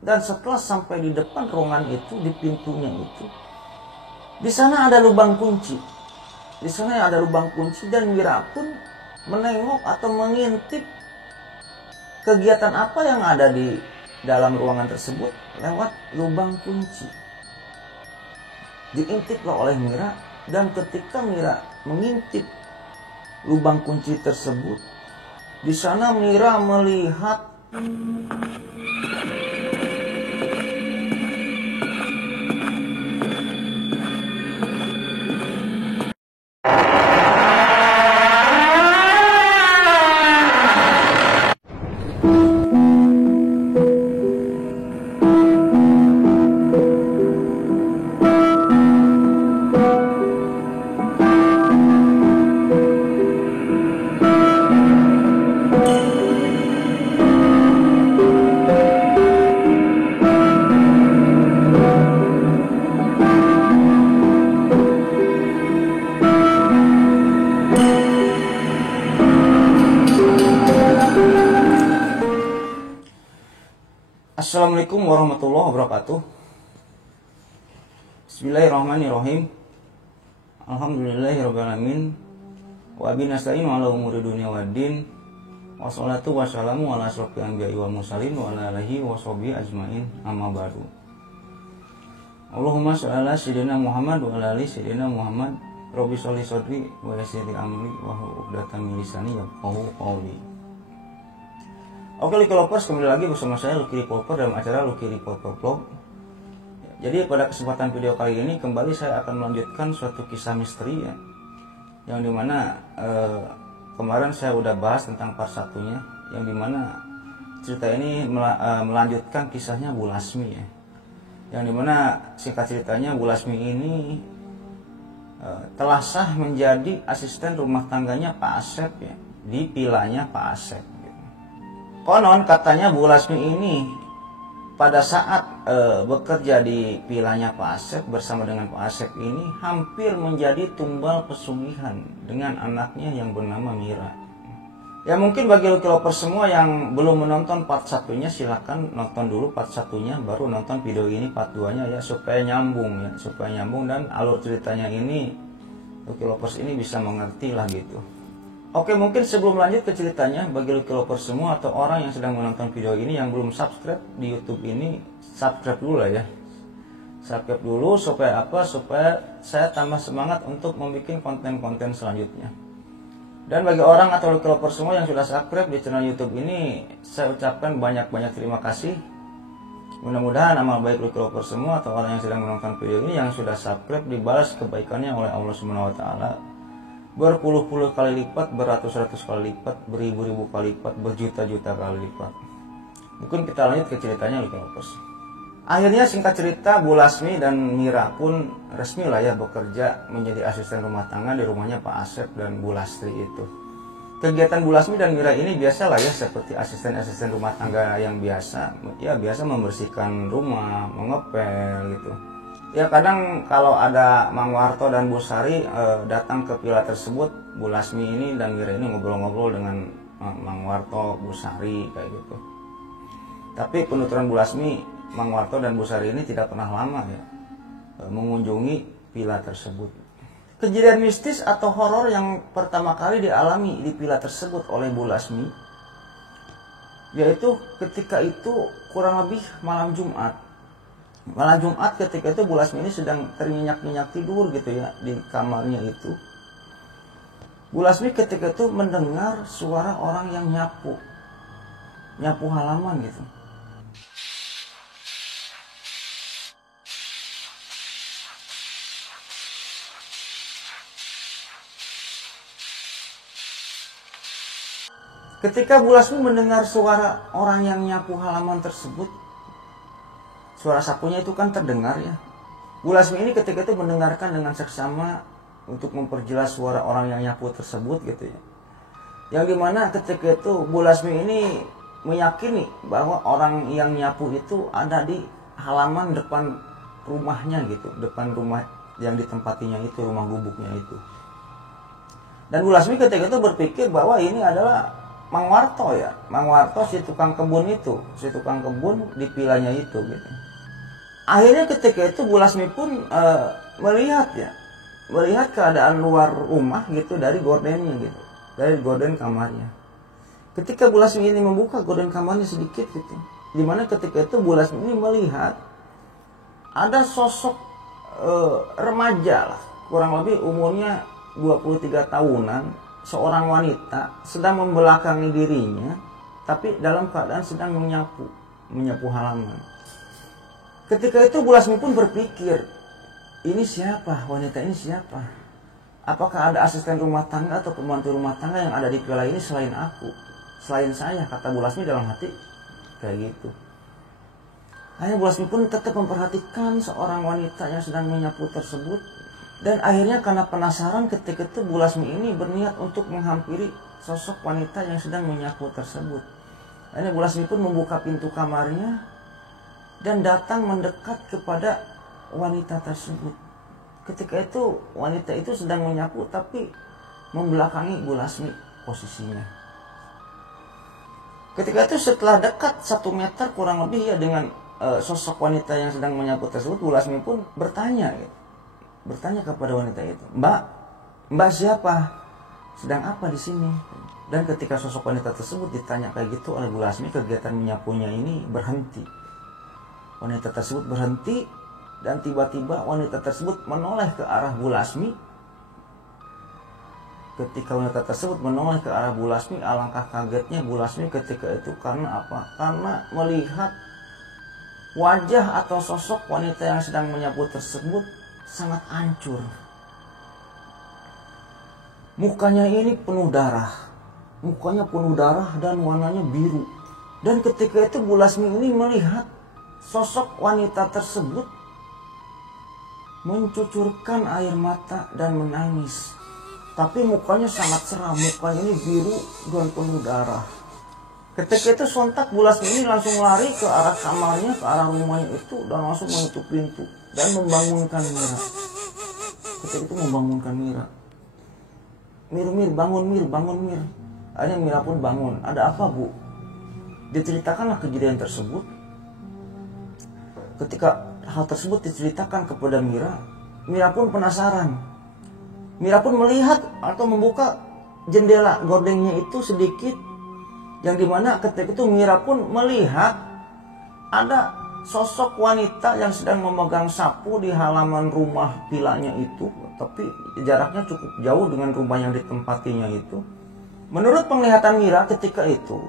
Dan setelah sampai di depan ruangan itu, di pintunya itu, di sana ada lubang kunci. Di sana ada lubang kunci dan Mira pun menengok atau mengintip kegiatan apa yang ada di dalam ruangan tersebut lewat lubang kunci. Diintiplah oleh Mira, dan ketika Mira mengintip lubang kunci tersebut, di sana Mira melihat Assalamualaikum warahmatullahi wabarakatuh. Bismillahirrahmanirrahim. Alhamdulillahirrabbilalamin. Wa bihi nasta'inu ala umuri dunya waddin. Wassalatu wassalamu ala asyrofil anbiya'i wal mursalin wa ala alihi wa sahbihi ajmain. Amma ba'du. Allahumma shalli ala sayyidina Muhammad wa ala ali sayyidina Muhammad. Rabbi sholli shodri wa yassir li amri wa hlul 'uqdatam min lisani yafqahu qawli. Oke, Lucky Lovers, kembali lagi bersama saya Lucky Revolver dalam acara Lucky Revolver Vlog. Jadi pada kesempatan video kali ini kembali saya akan melanjutkan suatu kisah misteri ya, yang dimana kemarin saya udah bahas tentang part satunya, yang dimana cerita ini melanjutkan kisahnya Bu Lasmi ya, yang dimana singkat ceritanya Bu Lasmi ini telah sah menjadi asisten rumah tangganya Pak Asep ya, di vilanya Pak Asep. Konon katanya Bu Lasmi ini pada saat bekerja di vilanya Pak Asep bersama dengan Pak Asep ini hampir menjadi tumbal pesugihan dengan anaknya yang bernama Mira. Ya mungkin bagi Lucky Lovers semua yang belum menonton part satunya, silahkan nonton dulu part satunya baru nonton video ini part 2 nya ya, supaya nyambung dan alur ceritanya ini Lucky Lovers ini bisa mengerti lah gitu. Oke, mungkin sebelum lanjut ke ceritanya, bagi Lucky Lovers semua atau orang yang sedang menonton video ini yang belum subscribe di YouTube ini, subscribe dulu lah ya. Subscribe dulu supaya apa? Supaya saya tambah semangat untuk membuat konten-konten selanjutnya. Dan bagi orang atau Lucky Lovers semua yang sudah subscribe di channel YouTube ini, saya ucapkan banyak-banyak terima kasih. Mudah-mudahan amal baik Lucky Lovers semua atau orang yang sedang menonton video ini yang sudah subscribe dibalas kebaikannya oleh Allah Subhanahu wa taala berpuluh-puluh kali lipat, beratus-ratus kali lipat, beribu-ribu kali lipat, berjuta-juta kali lipat. Mungkin kita lanjut ke ceritanya Lucky Lovers. Akhirnya singkat cerita Bu Lasmi dan Mira pun resmi lah ya bekerja menjadi asisten rumah tangga di rumahnya Pak Asep dan Bu Lastri itu. Kegiatan Bu Lasmi dan Mira ini biasa lah ya, seperti asisten-asisten rumah tangga yang biasa. Ya biasa membersihkan rumah, mengepel gitu. Ya kadang kalau ada Mang Warto dan Bu Sari datang ke villa tersebut, Bu Lasmi ini dan Mira ini ngobrol-ngobrol dengan Mang Warto, Bu Sari kayak gitu. Tapi penuturan Bu Lasmi, Mang Warto dan Bu Sari ini tidak pernah lama ya mengunjungi villa tersebut. Kejadian mistis atau horor yang pertama kali dialami di villa tersebut oleh Bu Lasmi, yaitu ketika itu kurang lebih malam Jumat. Malam Jumat ketika itu Bu Lasmi ini sedang ternyenyak-nyenyak tidur gitu ya di kamarnya itu. Bu Lasmi ketika itu mendengar suara orang yang nyapu halaman gitu. Ketika Bu Lasmi mendengar suara orang yang nyapu halaman tersebut, suara sapunya itu kan terdengar ya. Bu Lasmi ini ketika itu mendengarkan dengan seksama untuk memperjelas suara orang yang nyapu tersebut gitu ya. Yang dimana ketika itu Bu Lasmi ini meyakini bahwa orang yang nyapu itu ada di halaman depan rumahnya gitu, depan rumah yang ditempatinya itu, rumah gubuknya itu. Dan Bu Lasmi ketika itu berpikir bahwa ini adalah Mang Warto ya, Mang Warto si tukang kebun itu, si tukang kebun di vilanya itu gitu. Akhirnya ketika itu Bu Lasmi pun melihat keadaan luar rumah gitu dari gordennya gitu, dari gorden kamarnya. Ketika Bu Lasmi ini membuka gorden kamarnya sedikit gitu, dimana ketika itu Bu Lasmi ini melihat ada sosok remaja lah, kurang lebih umurnya 23 tahunan, seorang wanita sedang membelakangi dirinya, tapi dalam keadaan sedang menyapu halaman. Ketika itu Bu Lasmi pun berpikir, ini siapa? Wanita ini siapa? Apakah ada asisten rumah tangga atau pembantu rumah tangga yang ada di villa ini selain aku? Selain saya, kata Bu Lasmi dalam hati kayak gitu. Akhirnya Bu Lasmi pun tetap memperhatikan seorang wanita yang sedang menyapu tersebut. Dan akhirnya karena penasaran ketika itu Bu Lasmi ini berniat untuk menghampiri sosok wanita yang sedang menyapu tersebut. Akhirnya Bu Lasmi pun membuka pintu kamarnya dan datang mendekat kepada wanita tersebut. Ketika itu wanita itu sedang menyapu tapi membelakangi Bu Lasmi posisinya. Ketika itu setelah dekat 1 meter kurang lebih ya dengan sosok wanita yang sedang menyapu tersebut, Bu Lasmi pun bertanya kepada wanita itu, Mbak siapa? Sedang apa di sini? Dan ketika sosok wanita tersebut ditanya kayak gitu oleh Bu Lasmi, kegiatan menyapunya ini berhenti. Wanita tersebut berhenti dan tiba-tiba wanita tersebut menoleh ke arah Bu Lasmi. Ketika wanita tersebut menoleh ke arah Bu Lasmi, alangkah kagetnya Bu Lasmi ketika itu karena apa? Karena melihat wajah atau sosok wanita yang sedang menyapu tersebut sangat hancur. Mukanya ini penuh darah. Mukanya penuh darah dan warnanya biru. Dan ketika itu Bu Lasmi ini melihat sosok wanita tersebut mencucurkan air mata dan menangis. Tapi mukanya sangat seram, mukanya ini biru dan penuh darah. Ketika itu sontak Bu Lasmi ini langsung lari ke arah kamarnya, ke arah rumahnya itu dan langsung menutup pintu dan membangunkan Mira. Ketika itu membangunkan Mira. Mir, bangun Mir. Akhirnya Mira pun bangun. Ada apa Bu? Diceritakanlah kejadian tersebut. Ketika hal tersebut diceritakan kepada Mira, Mira pun penasaran. Mira pun melihat atau membuka jendela gordengnya itu sedikit, yang dimana ketika itu Mira pun melihat ada sosok wanita yang sedang memegang sapu di halaman rumah vilanya itu, tapi jaraknya cukup jauh dengan rumah yang ditempatinya itu. Menurut penglihatan Mira ketika itu,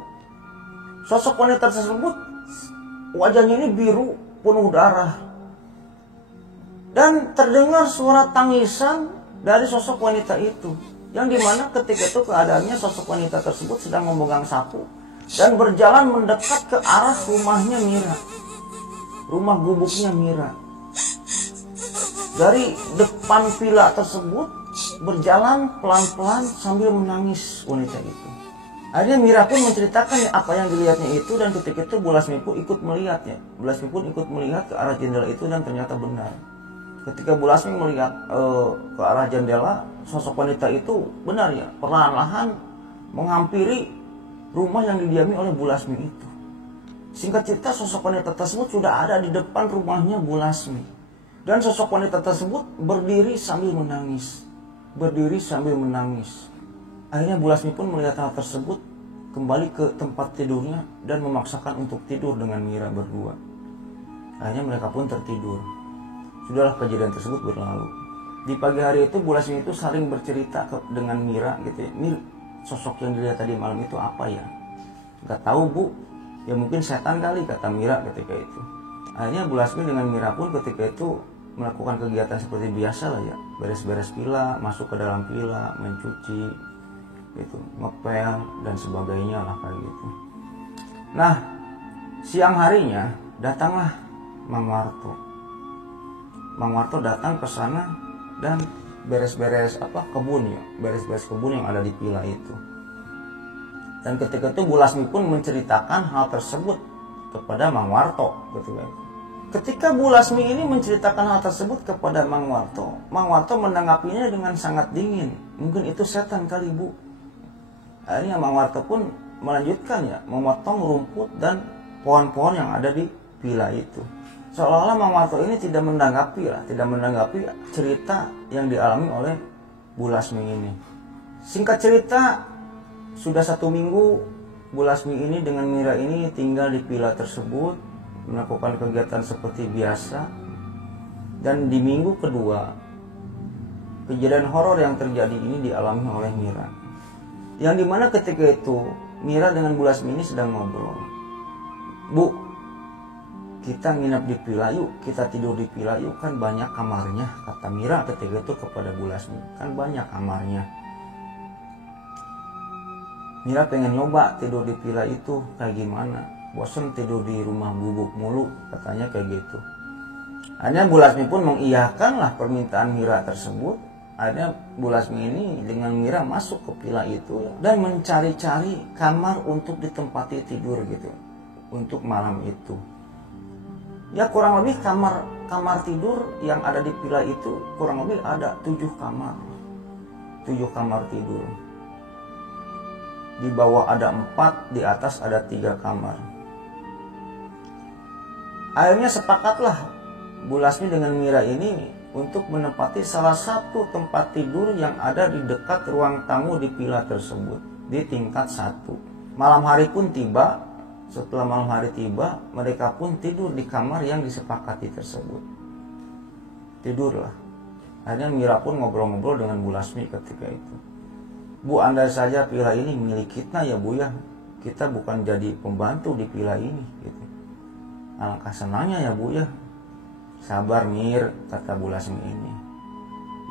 sosok wanita tersebut wajahnya ini biru, penuh darah. Dan terdengar suara tangisan dari sosok wanita itu, yang dimana ketika itu keadaannya sosok wanita tersebut sedang memegang sapu dan berjalan mendekat ke arah rumahnya Mira, rumah gubuknya Mira. Dari depan villa tersebut berjalan pelan-pelan sambil menangis wanita itu. Akhirnya Mira pun menceritakan apa yang dilihatnya itu, dan ketika itu Bu Lasmi pun ikut melihatnya. Bu Lasmi pun ikut melihat ke arah jendela itu dan ternyata benar. Ketika Bu Lasmi melihat ke arah jendela, sosok wanita itu benar ya, perlahan-lahan menghampiri rumah yang didiami oleh Bu Lasmi itu. Singkat cerita, sosok wanita tersebut sudah ada di depan rumahnya Bu Lasmi. Dan sosok wanita tersebut berdiri sambil menangis. Akhirnya Bu Lasmi pun melihat hal tersebut, kembali ke tempat tidurnya dan memaksakan untuk tidur dengan Mira berdua. Akhirnya mereka pun tertidur. Sudahlah kejadian tersebut berlalu. Di pagi hari itu Bu Lasmi itu saling bercerita dengan Mira gitu ya. Mir, sosok yang dilihat tadi malam itu apa ya? Gak tahu Bu, ya mungkin setan kali, kata Mira ketika itu. Akhirnya Bu Lasmi dengan Mira pun ketika itu melakukan kegiatan seperti biasa lah ya, beres-beres villa, masuk ke dalam villa, mencuci, gitu, ngepel dan sebagainya lah kayak gitu. Nah, siang harinya datanglah Mang Warto. Mang Warto datang ke sana dan beres-beres kebun ya, beres-beres kebun yang ada di villa itu. Dan ketika itu Bu Lasmi pun menceritakan hal tersebut kepada Mang Warto, gitu kan. Ketika Bu Lasmi ini menceritakan hal tersebut kepada Mang Warto menanggapinya dengan sangat dingin. Mungkin itu setan kali Bu. Akhirnya Mang Warto pun melanjutkan ya, memotong rumput dan pohon-pohon yang ada di villa itu. Seolah-olah Mang Warto ini tidak menanggapi cerita yang dialami oleh Bu Lasmi ini. Singkat cerita, sudah 1 minggu Bu Lasmi ini dengan Mira ini tinggal di villa tersebut, melakukan kegiatan seperti biasa. Dan di minggu kedua, kejadian horor yang terjadi ini dialami oleh Mira. Yang dimana ketika itu Mira dengan Bu Lasmi ini sedang ngobrol. Bu, kita nginap di villa yuk, kita tidur di villa yuk, kan banyak kamarnya, kata Mira ketika itu kepada Bu Lasmi, kan banyak kamarnya. Mira pengen nyoba tidur di villa itu kayak gimana, bosen tidur di rumah gubuk mulu, katanya kayak gitu. Akhirnya Bu Lasmi pun mengiyakanlah permintaan Mira tersebut. Akhirnya Bu Lasmi ini dengan Mira masuk ke villa itu dan mencari-cari kamar untuk ditempati tidur gitu untuk malam itu. Ya kurang lebih kamar tidur yang ada di villa itu kurang lebih ada 7 kamar. 7 kamar tidur. Di bawah ada 4, di atas ada 3 kamar. Akhirnya sepakatlah Bu Lasmi dengan Mira ini untuk menempati salah satu tempat tidur yang ada di dekat ruang tamu di villa tersebut, di tingkat 1. Malam hari pun tiba. Setelah malam hari tiba, mereka pun tidur di kamar yang disepakati tersebut. Tidurlah. Akhirnya Mira pun ngobrol-ngobrol dengan Bu Lasmi ketika itu. Bu, andai saja villa ini milik kita ya Bu ya, kita bukan jadi pembantu di villa ini gitu. Alangkah senangnya ya Bu ya. Sabar Mir, kata Bu Lasmi ini.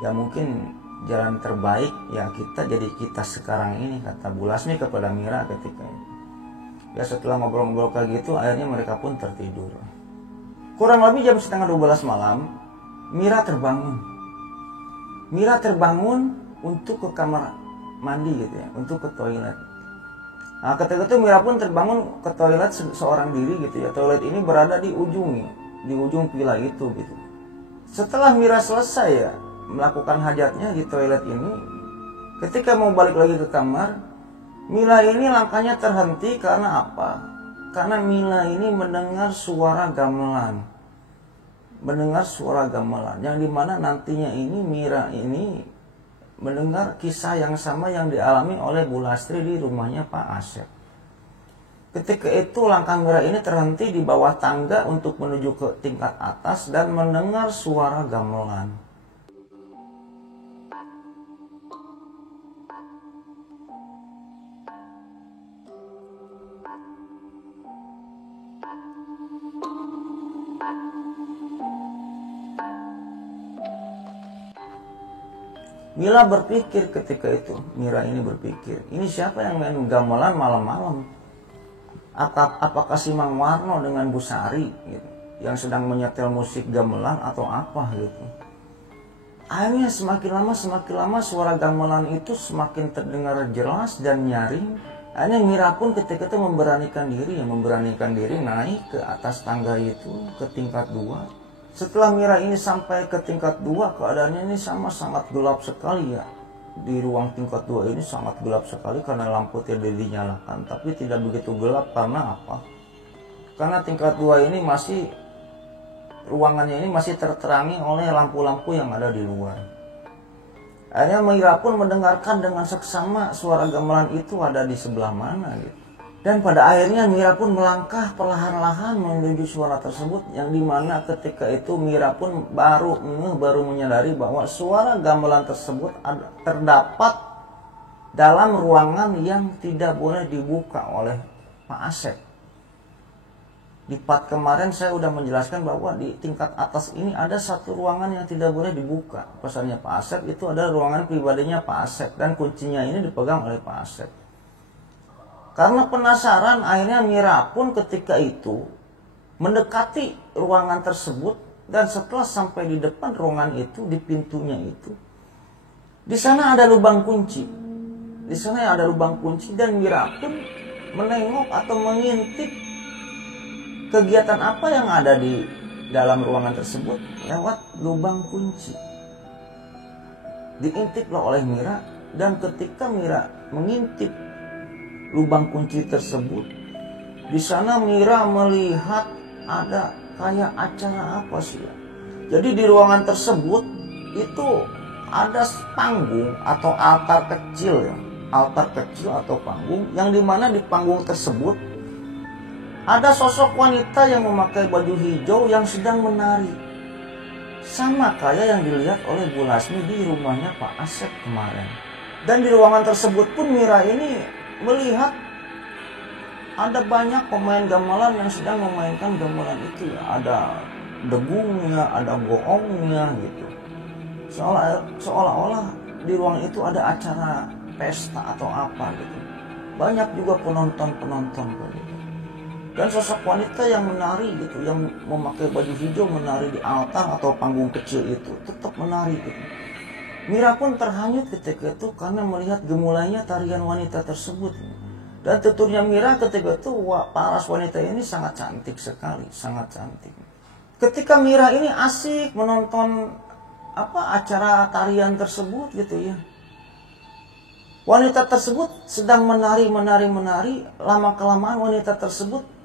Ya mungkin jalan terbaik ya kita jadi kita sekarang ini, kata Bu Lasmi kepada Mira ketika itu. Ya setelah ngobrol-ngobrol kayak gitu, akhirnya mereka pun tertidur. Kurang lebih jam setengah 12 malam, Mira terbangun. Mira terbangun untuk ke kamar mandi gitu ya, untuk ke toilet. Nah ketika itu Mira pun terbangun ke toilet seorang diri gitu ya. Toilet ini berada di ujung villa itu gitu. Setelah Mira selesai ya melakukan hajatnya di toilet ini, ketika mau balik lagi ke kamar, Mila ini langkahnya terhenti karena apa? Karena Mila ini mendengar suara gamelan. Mendengar suara gamelan. Yang dimana nantinya ini Mira ini mendengar kisah yang sama yang dialami oleh Bu Lastri di rumahnya Pak Asep. Ketika itu langkah Mira ini terhenti di bawah tangga untuk menuju ke tingkat atas dan mendengar suara gamelan. Mila berpikir ketika itu, Mira ini berpikir, ini siapa yang main gamelan malam-malam? Apakah si Mang Warno dengan Bu Sari gitu, yang sedang menyetel musik gamelan atau apa gitu? Akhirnya semakin lama suara gamelan itu semakin terdengar jelas dan nyaring. Akhirnya Mira pun ketika itu memberanikan diri naik ke atas tangga itu ke tingkat 2. Setelah Mira ini sampai ke tingkat 2, keadaannya ini sangat gelap sekali ya. Di ruang tingkat 2 ini sangat gelap sekali karena lampu tidak dinyalakan. Tapi tidak begitu gelap karena apa? Karena tingkat 2 ini ruangannya ini masih terterangi oleh lampu-lampu yang ada di luar. Akhirnya Mira pun mendengarkan dengan seksama suara gamelan itu ada di sebelah mana gitu. Dan pada akhirnya Mira pun melangkah perlahan-lahan menuju suara tersebut, yang dimana ketika itu Mira pun baru menyadari bahwa suara gamelan tersebut terdapat dalam ruangan yang tidak boleh dibuka oleh Pak Asep. Di part kemarin saya sudah menjelaskan bahwa di tingkat atas ini ada satu ruangan yang tidak boleh dibuka. Pesannya Pak Asep itu adalah ruangan pribadinya Pak Asep dan kuncinya ini dipegang oleh Pak Asep. Karena penasaran, akhirnya Mira pun ketika itu mendekati ruangan tersebut, dan setelah sampai di depan ruangan itu, di pintunya itu, di sana ada lubang kunci. Di sana ada lubang kunci dan Mira pun menengok atau mengintip kegiatan apa yang ada di dalam ruangan tersebut lewat lubang kunci. Diintiplah oleh Mira, dan ketika Mira mengintip lubang kunci tersebut, di sana Mira melihat ada kayak acara apa sih ya. Jadi di ruangan tersebut itu ada panggung atau altar kecil ya, altar kecil atau panggung, yang dimana di panggung tersebut ada sosok wanita yang memakai baju hijau yang sedang menari, sama kayak yang dilihat oleh Bu Lasmi di rumahnya Pak Asep kemarin. Dan di ruangan tersebut pun Mira ini melihat ada banyak pemain gamelan yang sedang memainkan gamelan itu ya. Ada degungnya, ada goongnya gitu. Seolah-olah di ruangan itu ada acara pesta atau apa gitu. Banyak juga penonton-penonton gitu. Dan sosok wanita yang menari gitu, yang memakai baju hijau menari di altar atau panggung kecil itu tetap menari gitu. Mira pun terhanyut ketika itu karena melihat gemulainya tarian wanita tersebut. Dan tuturnya Mira ketika itu, paras wanita ini sangat cantik sekali, sangat cantik. Ketika Mira ini asik menonton acara tarian tersebut gitu ya, wanita tersebut sedang menari. Lama kelamaan wanita tersebut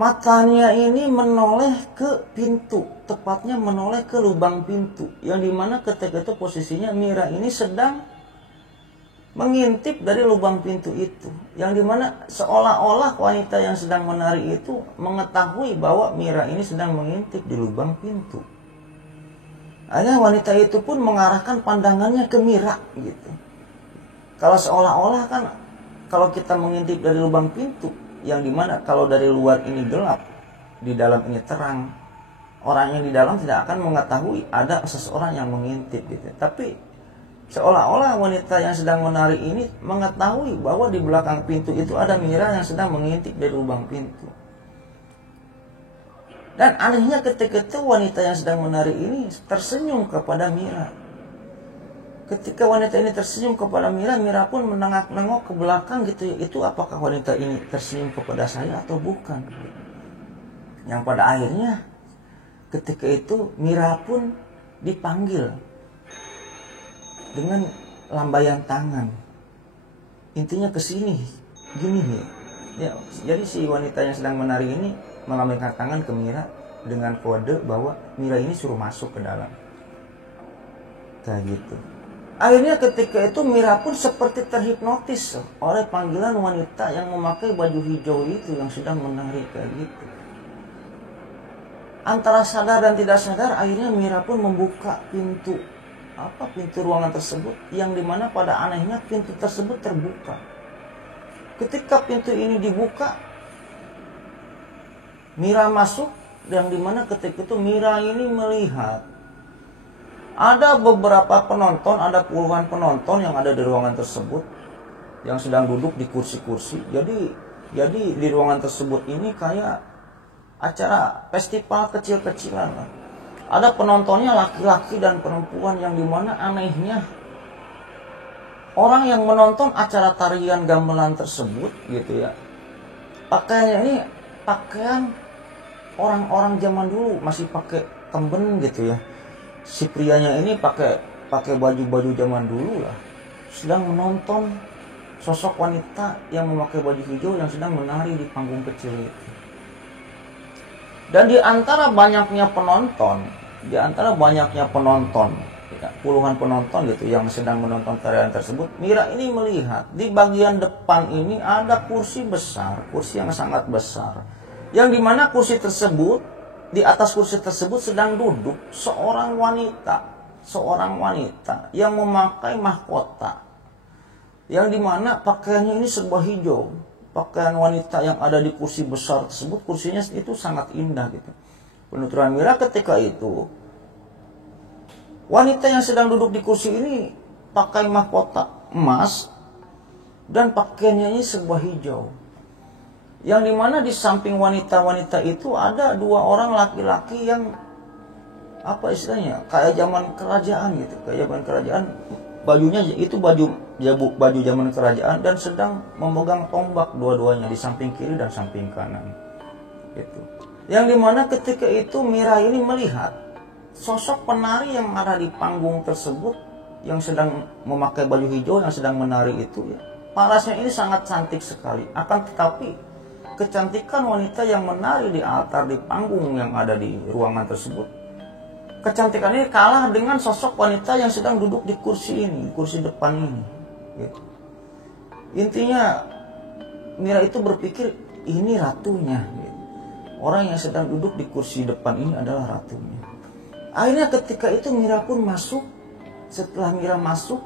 matanya ini menoleh ke pintu, tepatnya menoleh ke lubang pintu, yang dimana ketika itu posisinya Mira ini sedang mengintip dari lubang pintu itu, yang dimana seolah-olah wanita yang sedang menari itu mengetahui bahwa Mira ini sedang mengintip di lubang pintu. Akhirnya wanita itu pun mengarahkan pandangannya ke Mira gitu. Kalau seolah-olah kan kalau kita mengintip dari lubang pintu, yang dimana kalau dari luar ini gelap, di dalam ini terang, orang yang di dalam tidak akan mengetahui ada seseorang yang mengintip gitu. Tapi seolah-olah wanita yang sedang menari ini mengetahui bahwa di belakang pintu itu ada Mira yang sedang mengintip dari lubang pintu. Dan anehnya ketika itu wanita yang sedang menari ini tersenyum kepada Mira. Ketika wanita ini tersenyum kepada Mira, Mira pun menengok ke belakang gitu. Itu apakah wanita ini tersenyum kepada saya atau bukan? Yang pada akhirnya ketika itu Mira pun dipanggil dengan lambaian tangan. Intinya kesini, gini nih. Ya, jadi si wanita yang sedang menari ini melambaikan tangan ke Mira dengan kode bahwa Mira ini suruh masuk ke dalam. Kayak gitu. Akhirnya ketika itu Mira pun seperti terhipnotis oleh panggilan wanita yang memakai baju hijau itu yang sedang menari kayak gitu. Antara sadar dan tidak sadar, akhirnya Mira pun membuka pintu ruangan tersebut, yang dimana pada anehnya pintu tersebut terbuka. Ketika pintu ini dibuka, Mira masuk, yang dimana ketika itu Mira ini melihat ada beberapa penonton, ada puluhan penonton yang ada di ruangan tersebut yang sedang duduk di kursi-kursi. Jadi di ruangan tersebut ini kayak acara festival kecil-kecilan lah. Ada penontonnya laki-laki dan perempuan, yang dimana anehnya orang yang menonton acara tarian gamelan tersebut gitu ya, pakaiannya ini pakaian orang-orang zaman dulu, masih pakai temben gitu ya. Si prianya ini pakai baju-baju zaman dulu lah, sedang menonton sosok wanita yang memakai baju hijau yang sedang menari di panggung kecil itu. Dan di antara banyaknya penonton, ya, puluhan penonton gitu yang sedang menonton tarian tersebut, Mira ini melihat di bagian depan ini ada kursi besar, kursi yang sangat besar, yang dimana kursi tersebut, di atas kursi tersebut sedang duduk seorang wanita yang memakai mahkota, yang dimana pakaiannya ini serba hijau. Pakaian wanita yang ada di kursi besar tersebut, kursinya itu sangat indah gitu. Penuturan Mira ketika itu, wanita yang sedang duduk di kursi ini pakai mahkota emas dan pakaiannya ini serba hijau. Yang dimana di samping wanita-wanita itu ada dua orang laki-laki yang kayak zaman kerajaan gitu, kayak zaman kerajaan. Bajunya itu baju zaman kerajaan dan sedang memegang tombak dua-duanya di samping kiri dan samping kanan gitu. Yang dimana ketika itu Mira ini melihat sosok penari yang ada di panggung tersebut, yang sedang memakai baju hijau yang sedang menari itu ya, parasnya ini sangat cantik sekali. Akan tetapi kecantikan wanita yang menari di altar, di panggung yang ada di ruangan tersebut, kecantikan ini kalah dengan sosok wanita yang sedang duduk di kursi ini, di kursi depan ini. Gitu. Intinya Mira itu berpikir ini ratunya. Gitu. Orang yang sedang duduk di kursi depan ini adalah ratunya. Akhirnya ketika itu Mira pun masuk. Setelah Mira masuk,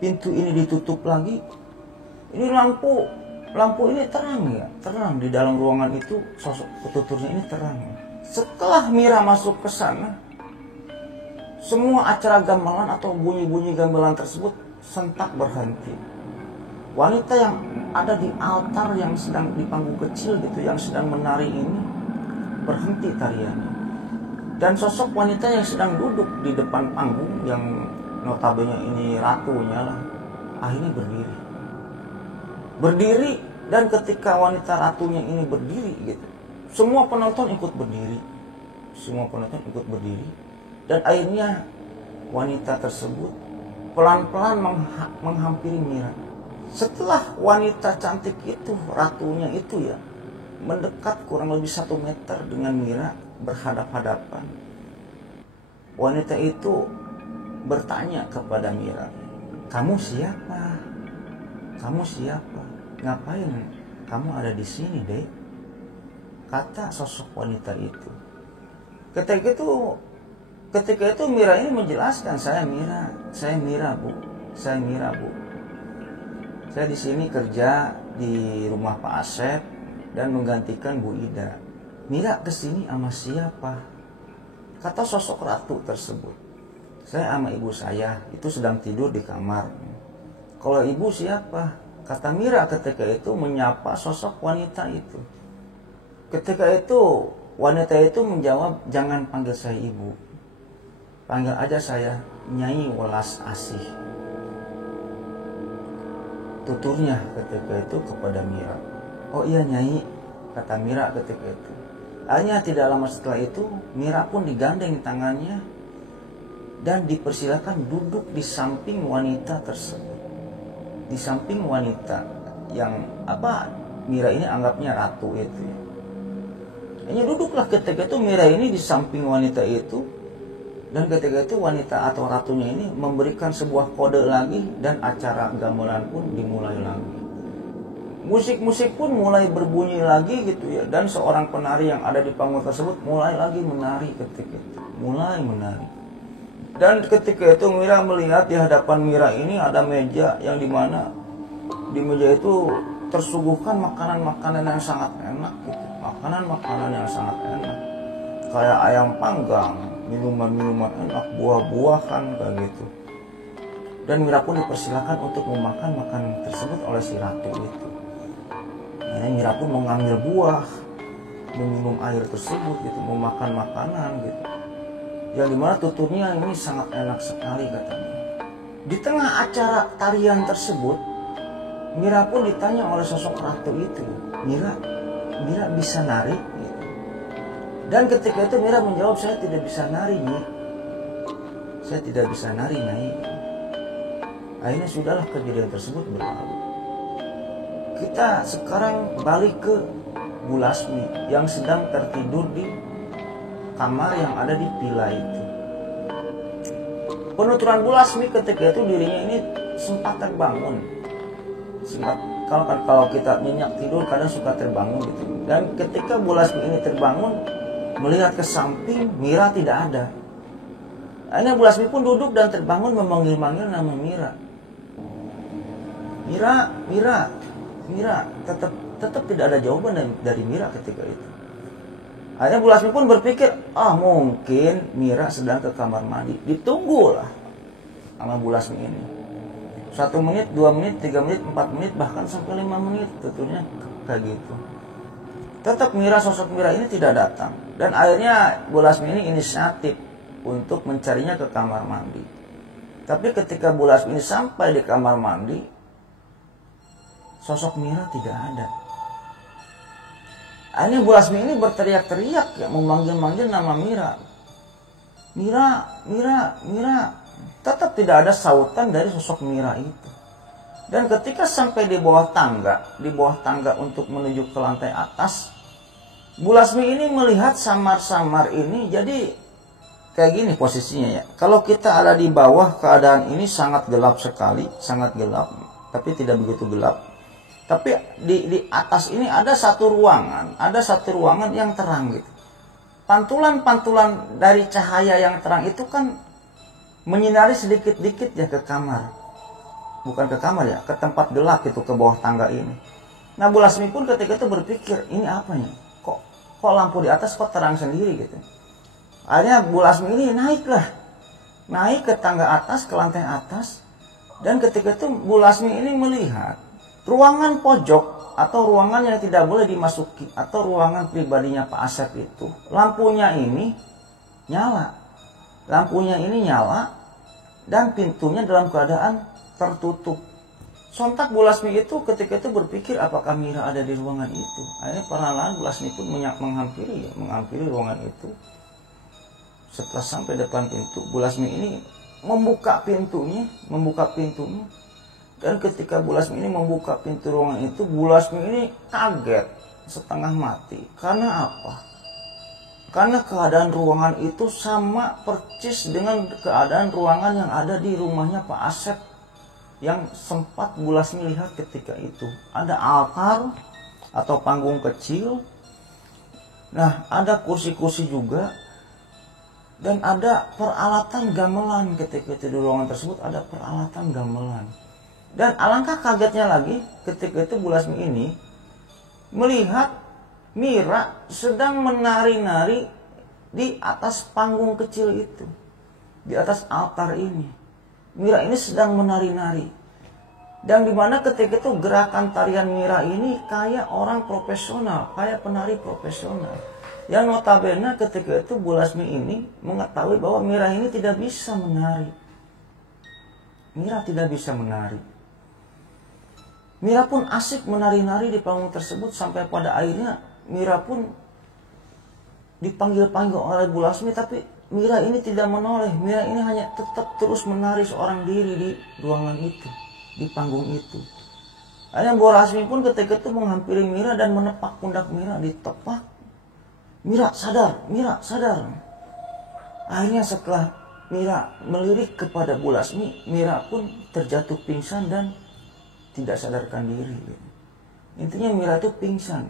pintu ini ditutup lagi. Ini lampu ini terang ya, terang di dalam ruangan itu, sosok petuturnya ini terang. Setelah Mira masuk ke sana, semua acara gamelan atau bunyi-bunyi gamelan tersebut sentak berhenti. Wanita yang ada di altar yang sedang di panggung kecil gitu, yang sedang menari ini berhenti tariannya. Dan sosok wanita yang sedang duduk di depan panggung yang notabene ini ratunya lah, akhirnya berdiri. Dan ketika wanita ratunya ini berdiri gitu, semua penonton ikut berdiri. Dan akhirnya wanita tersebut pelan-pelan menghampiri Mira. Setelah wanita cantik itu, ratunya itu ya, mendekat kurang lebih 1 meter dengan Mira, berhadap-hadapan. Wanita itu bertanya kepada Mira, "Kamu siapa? Kamu siapa? Ngapain kamu ada di sini, Dek?" Kata sosok wanita itu. Ketika itu Mira ini menjelaskan, "Saya Mira, Bu. Saya di sini kerja di rumah Pak Asep dan menggantikan Bu Ida." "Mira kesini sama siapa?" Kata sosok ratu tersebut. "Saya sama ibu saya, itu sedang tidur di kamar." "Kalau ibu siapa?" Kata Mira ketika itu menyapa sosok wanita itu. Ketika itu wanita itu menjawab, "Jangan panggil saya ibu. Panggil aja saya Nyai Welas Asih." Tuturnya ketika itu kepada Mira. "Oh iya Nyai," kata Mira ketika itu. Hanya tidak lama setelah itu Mira pun digandeng tangannya dan dipersilakan duduk di samping wanita tersebut. Di samping wanita yang Mira ini anggapnya ratu itu ya. Hanya duduklah ketika itu Mira ini di samping wanita itu. Dan ketika itu wanita atau ratunya ini memberikan sebuah kode lagi, dan acara gamelan pun dimulai lagi. Musik-musik pun mulai berbunyi lagi gitu ya. Dan seorang penari yang ada di panggung tersebut mulai lagi menari ketika itu. Mulai menari. Dan ketika itu Mira melihat di hadapan Mira ini ada meja yang dimana di meja itu tersuguhkan makanan-makanan yang sangat enak gitu. Makanan-makanan yang sangat enak. Kayak ayam panggang, minuman-minuman enak, buah-buahan kayak gitu. Dan Mira pun dipersilakan untuk memakan makanan tersebut oleh si ratu itu. Nah, Mira pun mengambil buah, meminum air tersebut gitu, memakan makanan gitu. Yang dimana tuturnya ini sangat enak sekali katanya. Di tengah acara tarian tersebut, Mira pun ditanya oleh sosok ratu itu, Mira bisa nari? Gitu. Dan ketika itu Mira menjawab, "Saya tidak bisa nari, Nyi. Saya tidak bisa nari, Nyai." Akhirnya sudahlah kejadian tersebut berlalu. Kita sekarang balik ke Bu Lasmi yang sedang tertidur di kamar yang ada di villa itu. Penuturan Bu Lasmi ketika itu dirinya ini sempat terbangun. Kalau kita nyenyak tidur kadang suka terbangun gitu. Dan ketika Bu Lasmi ini terbangun, melihat ke samping, Mira tidak ada. Akhirnya Bu Lasmi pun duduk dan terbangun memanggil-manggil nama Mira. Mira, tetap tidak ada jawaban dari Mira ketika itu. Akhirnya Bu Lasmi pun berpikir, mungkin Mira sedang ke kamar mandi. Ditunggulah sama Bu Lasmi ini. 1 menit, 2 menit, 3 menit, 4 menit, bahkan sampai 5 menit tentunya kayak gitu. Tetap sosok Mira ini tidak datang. Dan akhirnya Bu Lasmi ini inisiatif untuk mencarinya ke kamar mandi. Tapi ketika Bu Lasmi ini sampai di kamar mandi, sosok Mira tidak ada. Akhirnya Bu Lasmi ini berteriak-teriak ya, memanggil-manggil nama Mira. Mira. Tetap tidak ada sautan dari sosok Mira itu. Dan ketika sampai di bawah tangga untuk menuju ke lantai atas, Bu Lasmi ini melihat samar-samar ini. Jadi kayak gini posisinya ya. Kalau kita ada di bawah, keadaan ini sangat gelap sekali, sangat gelap, tapi tidak begitu gelap. Tapi di atas ini ada satu ruangan yang terang gitu. Pantulan-pantulan dari cahaya yang terang itu kan menyinari sedikit-dikit ya ke kamar. Bukan ke kamar ya, ke tempat gelap itu, ke bawah tangga ini. Nah, Bu Lasmi pun ketika itu berpikir, ini apa nih? Kok lampu di atas kok terang sendiri gitu. Akhirnya Bu Lasmi ini naik ke tangga atas, ke lantai atas. Dan ketika itu Bu Lasmi ini melihat ruangan pojok atau ruangan yang tidak boleh dimasuki atau ruangan pribadinya Pak Asep itu, lampunya ini nyala. Dan pintunya dalam keadaan tertutup. Sontak Bu Lasmi itu ketika itu berpikir, apakah Mira ada di ruangan itu? Akhirnya perlahan Bu Lasmi pun menghampiri ruangan itu. Setelah sampai depan pintu, Bu Lasmi ini membuka pintunya. Dan ketika Bu Lasmi ini membuka pintu ruangan itu, Bu Lasmi ini kaget setengah mati. Karena apa? Karena keadaan ruangan itu sama persis dengan keadaan ruangan yang ada di rumahnya Pak Asep yang sempat Bu Lasmi lihat ketika itu. Ada altar atau panggung kecil. Nah, ada kursi-kursi juga. Dan ada peralatan gamelan ketika itu. Di ruangan tersebut ada peralatan gamelan. Dan alangkah kagetnya lagi ketika itu Bu Lasmi ini melihat Mira sedang menari-nari di atas panggung kecil itu. Di atas altar ini. Mira ini sedang menari-nari. Dan dimana ketika itu gerakan tarian Mira ini kayak orang profesional, kayak penari profesional. Yang notabene ketika itu Bu Lasmi ini mengetahui bahwa Mira ini tidak bisa menari. Mira pun asik menari-nari di panggung tersebut sampai pada akhirnya Mira pun dipanggil-panggil oleh Bu Lasmi, tapi Mira ini tidak menoleh. Mira ini hanya tetap terus menari seorang diri di ruangan itu, di panggung itu. Akhirnya Bu Lasmi pun ketika itu menghampiri Mira dan menepak pundak Mira, ditepak. Mira sadar. Akhirnya setelah Mira melirik kepada Bu Lasmi, Mira pun terjatuh pingsan dan tidak sadarkan diri. Intinya Mira itu pingsan.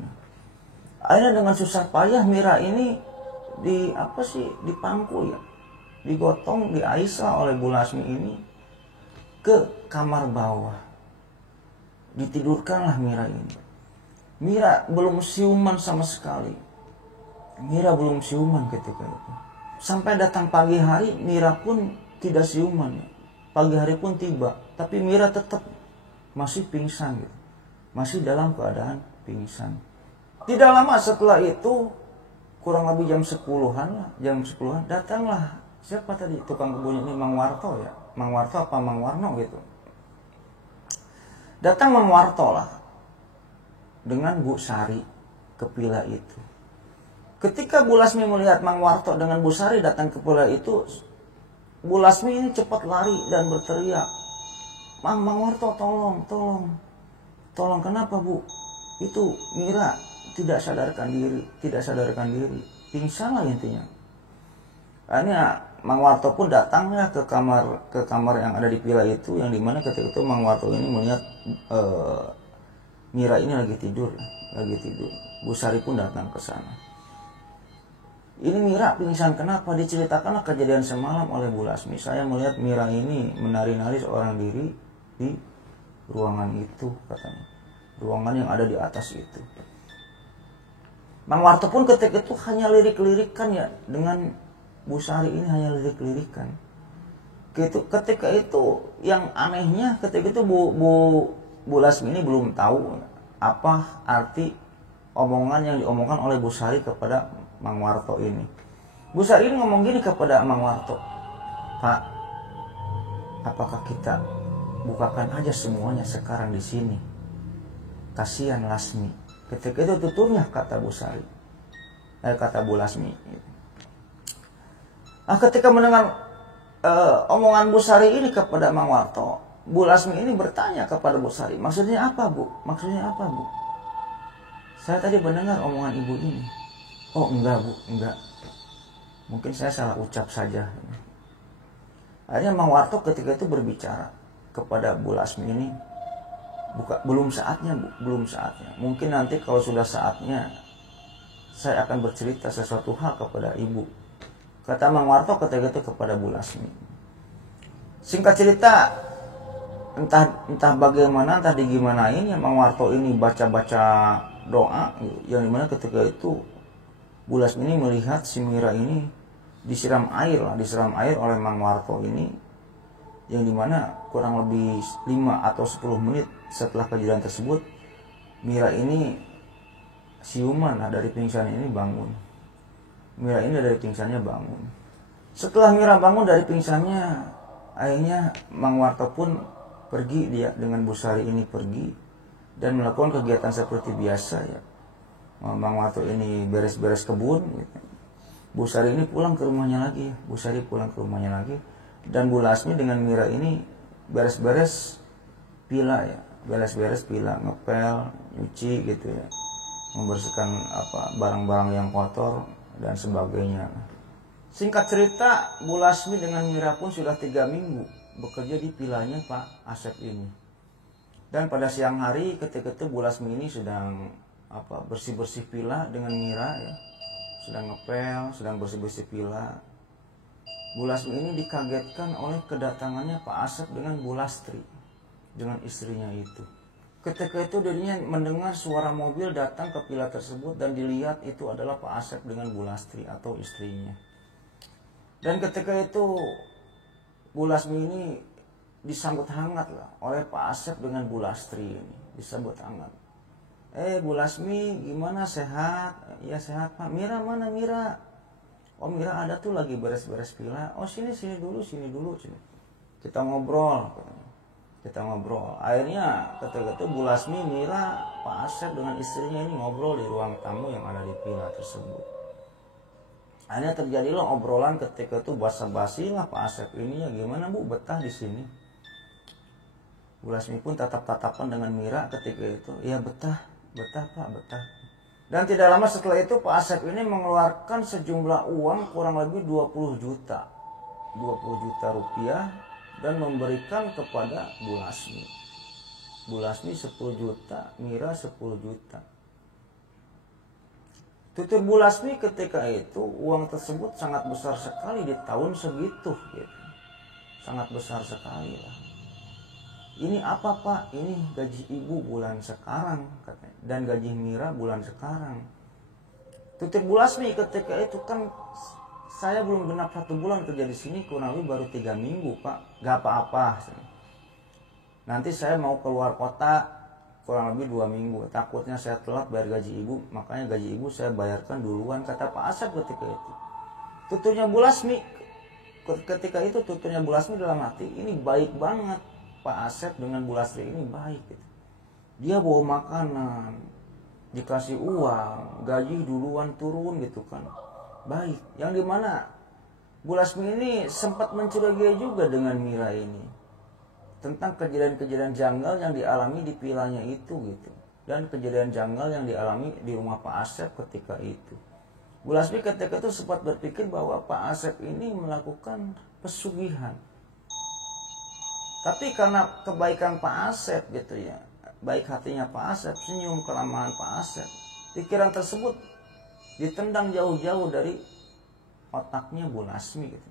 Akhirnya dengan susah payah Mira ini dipangku ya, digotong, diaisa oleh Bu Lasmi ini ke kamar bawah. Ditidurkanlah Mira ini. Mira belum siuman sama sekali. Ketika itu. Sampai datang pagi hari, Mira pun tidak siuman. Pagi hari pun tiba, tapi Mira tetap masih pingsan gitu. Masih dalam keadaan pingsan. Tidak lama setelah itu, kurang lebih jam 10-an datanglah siapa tadi tukang kebun ini, Mang Warto ya. Mang Warto apa Mang Warno gitu. Datang Mang Warto lah dengan Bu Sari ke villa itu. Ketika Bu Lasmi melihat Mang Warto dengan Bu Sari datang ke villa itu, Bu Lasmi ini cepat lari dan berteriak, Mang Warto tolong, kenapa Bu? Itu Mira tidak sadarkan diri, pingsan lah intinya. Akhirnya Mang Warto pun datangnya ke kamar yang ada di villa itu, yang dimana ketika itu Mang Warto ini melihat Mira ini lagi tidur. Bu Sari pun datang ke sana. Ini Mira pingsan kenapa? Diceritakanlah kejadian semalam oleh Bu Lasmi. Saya melihat Mira ini menari-nari seorang diri di ruangan itu, katanya. Ruangan yang ada di atas itu. Mang Warto pun ketika itu hanya lirik-lirikan ya, dengan Bu Sari ini hanya lirik-lirikan. Ketika itu yang anehnya, ketika itu Bu Lasmi ini belum tahu apa arti omongan yang diomongkan oleh Bu Sari kepada Mang Warto ini. Bu Sari ini ngomong gini kepada Mang Warto, Pak, apakah kita bukakan aja semuanya sekarang di sini? Kasihan Lasmi. Ketika itu tuturnya kata Bu Sari, kata Bu Lasmi. Ketika mendengar omongan Bu Sari ini kepada Mang Warto, Bu Lasmi ini bertanya kepada Bu Sari, maksudnya apa Bu? Maksudnya apa Bu? Saya tadi mendengar omongan ibu ini. Oh enggak Bu, enggak. Mungkin saya salah ucap saja. Akhirnya Mang Warto ketika itu berbicara kepada Bu Lasmi ini, belum saatnya Bu, belum saatnya. Mungkin nanti kalau sudah saatnya saya akan bercerita sesuatu hal kepada ibu. Kata Mang Warto ketika itu kepada Bu Lasmi. Singkat cerita, entah bagaimana, entah digimanain ya Mang Warto ini baca-baca doa, yang dimana ketika itu Bu Lasmi ini melihat si Mira ini disiram air oleh Mang Warto ini, yang dimana kurang lebih 5 atau 10 menit setelah kejadian tersebut, Mira ini siuman dari pingsan ini bangun. Mira ini dari pingsannya bangun. Setelah Mira bangun dari pingsannya, akhirnya Mang Warto pun pergi, dia dengan Bu Sari ini pergi dan melakukan kegiatan seperti biasa ya. Mang Warto ini beres-beres kebun gitu. Bu Sari ini pulang ke rumahnya lagi ya. Bu Sari pulang ke rumahnya lagi dan Bu Lasmi dengan Mira ini beres-beres pila ya. Beres-beres pila, ngepel, nyuci gitu ya. Membersihkan barang-barang yang kotor dan sebagainya. Singkat cerita, Bu Lasmi dengan Mira pun sudah 3 minggu bekerja di pilanya Pak Asep ini. Dan pada siang hari ketika itu Bu Lasmi ini sedang bersih-bersih pila dengan Mira ya. Sedang ngepel, sedang bersih-bersih pila. Bu Lasmi ini dikagetkan oleh kedatangannya Pak Asep dengan Bu Lastri, dengan istrinya itu. Ketika itu dirinya mendengar suara mobil datang ke pila tersebut dan dilihat itu adalah Pak Asep dengan Bu Lastri atau istrinya. Dan ketika itu Bu Lasmi ini disambut hangat lah oleh Pak Asep dengan Bu Lastri ini, disambut hangat. Bu Lasmi gimana, sehat? Ya sehat Pak. Mira mana Mira? Oh Mira ada tuh lagi beres-beres pila. Oh sini dulu sini. Kita ngobrol. Akhirnya ketika itu Bu Lasmi, Mira, Pak Asep dengan istrinya ini ngobrol di ruang tamu yang ada di pila tersebut. Akhirnya terjadilah obrolan ketika itu basa-basi lah Pak Asep ini ya, gimana Bu betah di sini? Bu Lasmi pun tatap-tatapan dengan Mira ketika itu. Ya betah Pak, betah. Dan tidak lama setelah itu Pak Asep ini mengeluarkan sejumlah uang kurang lebih 20 juta rupiah dan memberikan kepada Bu Lasmi. Bu Lasmi 10 juta, Mira 10 juta. Tutur Bu Lasmi ketika itu uang tersebut sangat besar sekali di tahun segitu gitu. Sangat besar sekali lah. Ini apa Pak? Ini gaji ibu bulan sekarang katanya, dan gaji Mira bulan sekarang. Tutur Bu Lasmi ketika itu kan, saya belum genap 1 bulan kerja di sini, kurang lebih baru 3 minggu Pak. Gak apa-apa. Nanti saya mau keluar kota kurang lebih 2 minggu. Takutnya saya telat bayar gaji ibu, makanya gaji ibu saya bayarkan duluan, kata Pak Asep ketika itu. Tuturnya Bu Lasmi ketika itu, tuturnya Bu Lasmi dalam hati, ini baik banget. Pak Asep dengan Bu Lastri ini baik gitu. Dia bawa makanan, dikasih uang, gaji duluan turun gitu kan. Baik. Yang dimana Bu Lasmi ini sempat mencurigai juga dengan Mira ini tentang kejadian-kejadian janggal yang dialami di pilanya itu gitu, dan kejadian janggal yang dialami di rumah Pak Asep ketika itu. Bu Lasmi ketika itu sempat berpikir bahwa Pak Asep ini melakukan pesugihan. Tapi karena kebaikan Pak Asep gitu ya, baik hatinya Pak Asep, senyum keramahan Pak Asep, pikiran tersebut ditendang jauh-jauh dari otaknya Bu Lasmi gitu.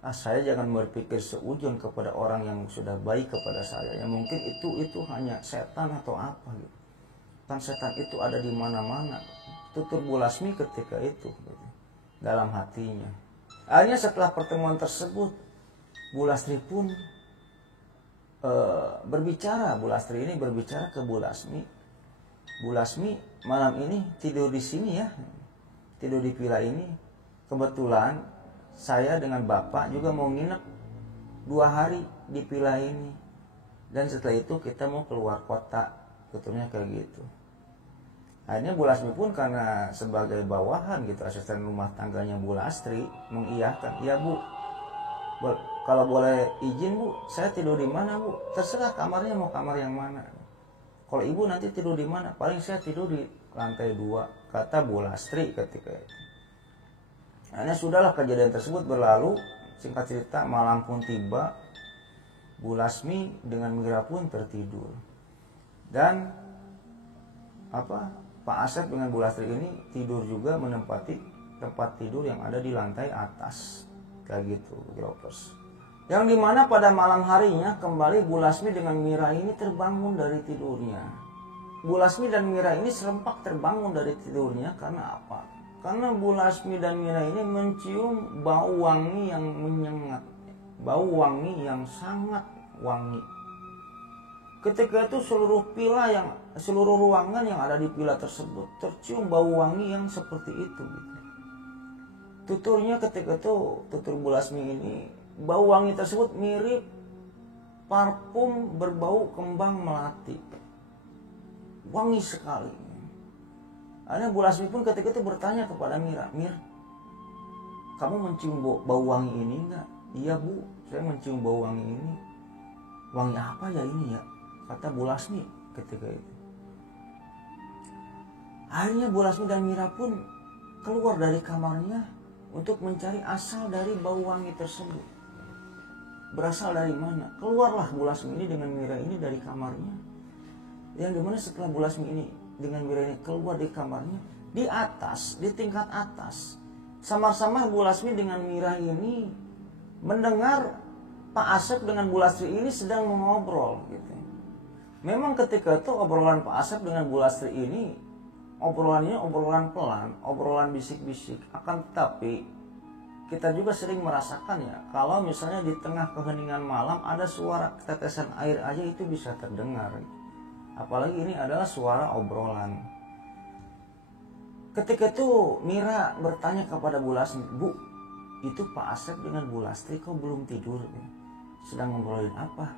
Saya jangan berpikir seujung kepada orang yang sudah baik kepada saya, yang mungkin itu hanya setan atau apa gitu. Kan setan itu ada di mana-mana. Tutur Bu Lasmi ketika itu gitu, dalam hatinya. Akhirnya setelah pertemuan tersebut, Bu Lastri pun berbicara. Bu Lastri ini berbicara ke Bu Lasmi. Bu Lasmi, malam ini tidur di sini ya, tidur di villa ini. Kebetulan saya dengan Bapak juga mau nginep 2 hari di villa ini, dan setelah itu kita mau keluar kota, tuturnya kayak gitu. Akhirnya Bu Lasmi pun karena sebagai bawahan gitu, asisten rumah tangganya Bu Lastri, mengiyakan, iya Bu, kalau boleh izin Bu, saya tidur di mana Bu? Terserah kamarnya mau kamar yang mana. Kalau ibu nanti tidur di mana? Paling saya tidur di lantai 2, kata Bu Lastri ketika itu. Hanya sudahlah kejadian tersebut berlalu. Singkat cerita, malam pun tiba, Bu Lasmi dengan Mira pun tertidur. Dan Pak Asep dengan Bu Lastri ini tidur juga menempati tempat tidur yang ada di lantai atas. Kayak gitu, Gropers. Yang dimana pada malam harinya kembali Bu Lasmi dengan Mira ini terbangun dari tidurnya. Bu Lasmi dan Mira ini serempak terbangun dari tidurnya karena apa? Karena Bu Lasmi dan Mira ini mencium bau wangi yang menyengat. Bau wangi yang sangat wangi. Ketika itu seluruh ruangan yang ada di villa tersebut tercium bau wangi yang seperti itu. Tuturnya ketika itu, tutur Bu Lasmi ini, bau wangi tersebut mirip parfum berbau kembang melati. Wangi sekali. Akhirnya Bu Lasmi pun ketika itu bertanya kepada Mira, Mir, kamu mencium bau wangi ini enggak? Iya Bu, saya mencium bau wangi ini. Wangi apa ya ini ya? Kata Bu Lasmi ketika itu. Akhirnya Bu Lasmi dan Mira pun keluar dari kamarnya untuk mencari asal dari bau wangi tersebut. Berasal dari mana? Keluarlah Bu Lasmi ini dengan Mira ini dari kamarnya. Yang dimana setelah Bu Lasmi ini dengan Mira ini keluar di kamarnya, di atas, di tingkat atas, samar-samar Bu Lasmi dengan Mira ini mendengar Pak Asep dengan Bu Lastri ini sedang mengobrol gitu. Memang ketika itu obrolan Pak Asep dengan Bu Lastri ini obrolannya obrolan pelan, obrolan bisik-bisik. Akan tetapi kita juga sering merasakan ya, kalau misalnya di tengah keheningan malam ada suara tetesan air aja itu bisa terdengar. Apalagi ini adalah suara obrolan. Ketika itu Mira bertanya kepada Bu Lasmi, Bu, itu Pak Asep dengan Bu Lastri kok belum tidur? Sedang ngobrolin apa?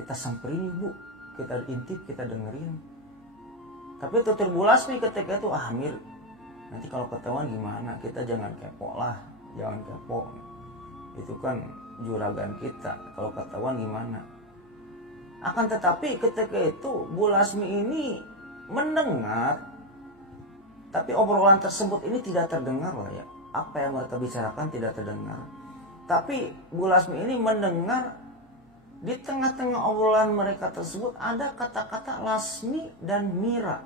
Kita samperin Bu, kita intip, kita dengerin. Tapi tutur Bu Lasmi ketika itu, Mir, nanti kalau ketahuan gimana? Kita jangan kepo lah, jangan kepo. Itu kan juragan kita, kalau ketahuan gimana? Akan tetapi ketika itu Bu Lasmi ini mendengar, tapi obrolan tersebut ini tidak terdengar lah ya. Apa yang mereka bicarakan tidak terdengar. Tapi Bu Lasmi ini mendengar di tengah-tengah obrolan mereka tersebut ada kata-kata Lasmi dan Mira.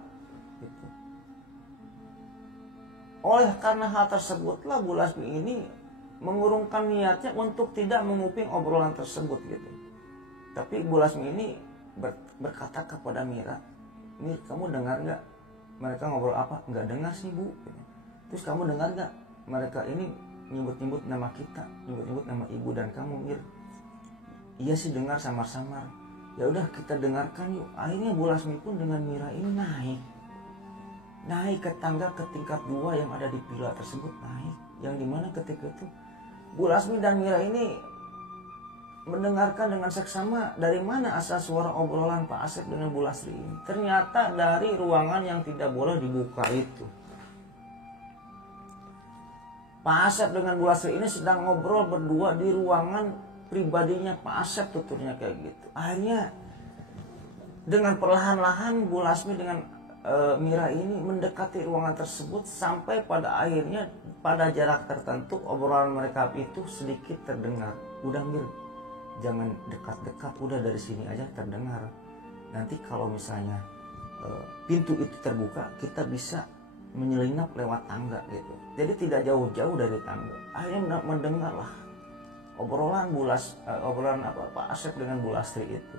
Gitu. Oleh karena hal tersebutlah Bu Lasmi ini mengurungkan niatnya untuk tidak menguping obrolan tersebut gitu. Tapi Bu Lasmi ini berkata kepada Mira, Mir, kamu dengar gak mereka ngobrol apa? Nggak dengar sih Bu. Terus kamu dengar gak mereka ini nyebut-nyebut nama kita, nyebut-nyebut nama ibu dan kamu, Mir? Iya sih dengar samar-samar. Ya udah kita dengarkan yuk. Akhirnya Bu Lasmi pun dengan Mira ini naik ke tangga ke tingkat 2 yang ada di villa tersebut, naik. Yang dimana ketika itu Bu Lasmi dan Mira ini mendengarkan dengan seksama dari mana asal suara obrolan Pak Asep dengan Bu Lastri ini. Ternyata dari ruangan yang tidak boleh dibuka itu. Pak Asep dengan Bu Lastri ini sedang ngobrol berdua di ruangan pribadinya Pak Asep, tuturnya kayak gitu. Akhirnya dengan perlahan-lahan Bu Lasmi dengan Mira ini mendekati ruangan tersebut sampai pada akhirnya pada jarak tertentu obrolan mereka itu sedikit terdengar. Udah Mir, jangan dekat-dekat, udah dari sini aja terdengar. Nanti kalau misalnya pintu itu terbuka, kita bisa menyelinap lewat tangga gitu. Jadi tidak jauh-jauh dari tangga. Akhirnya mendengarlah obrolan Pak Asep dengan Bu Lastri itu.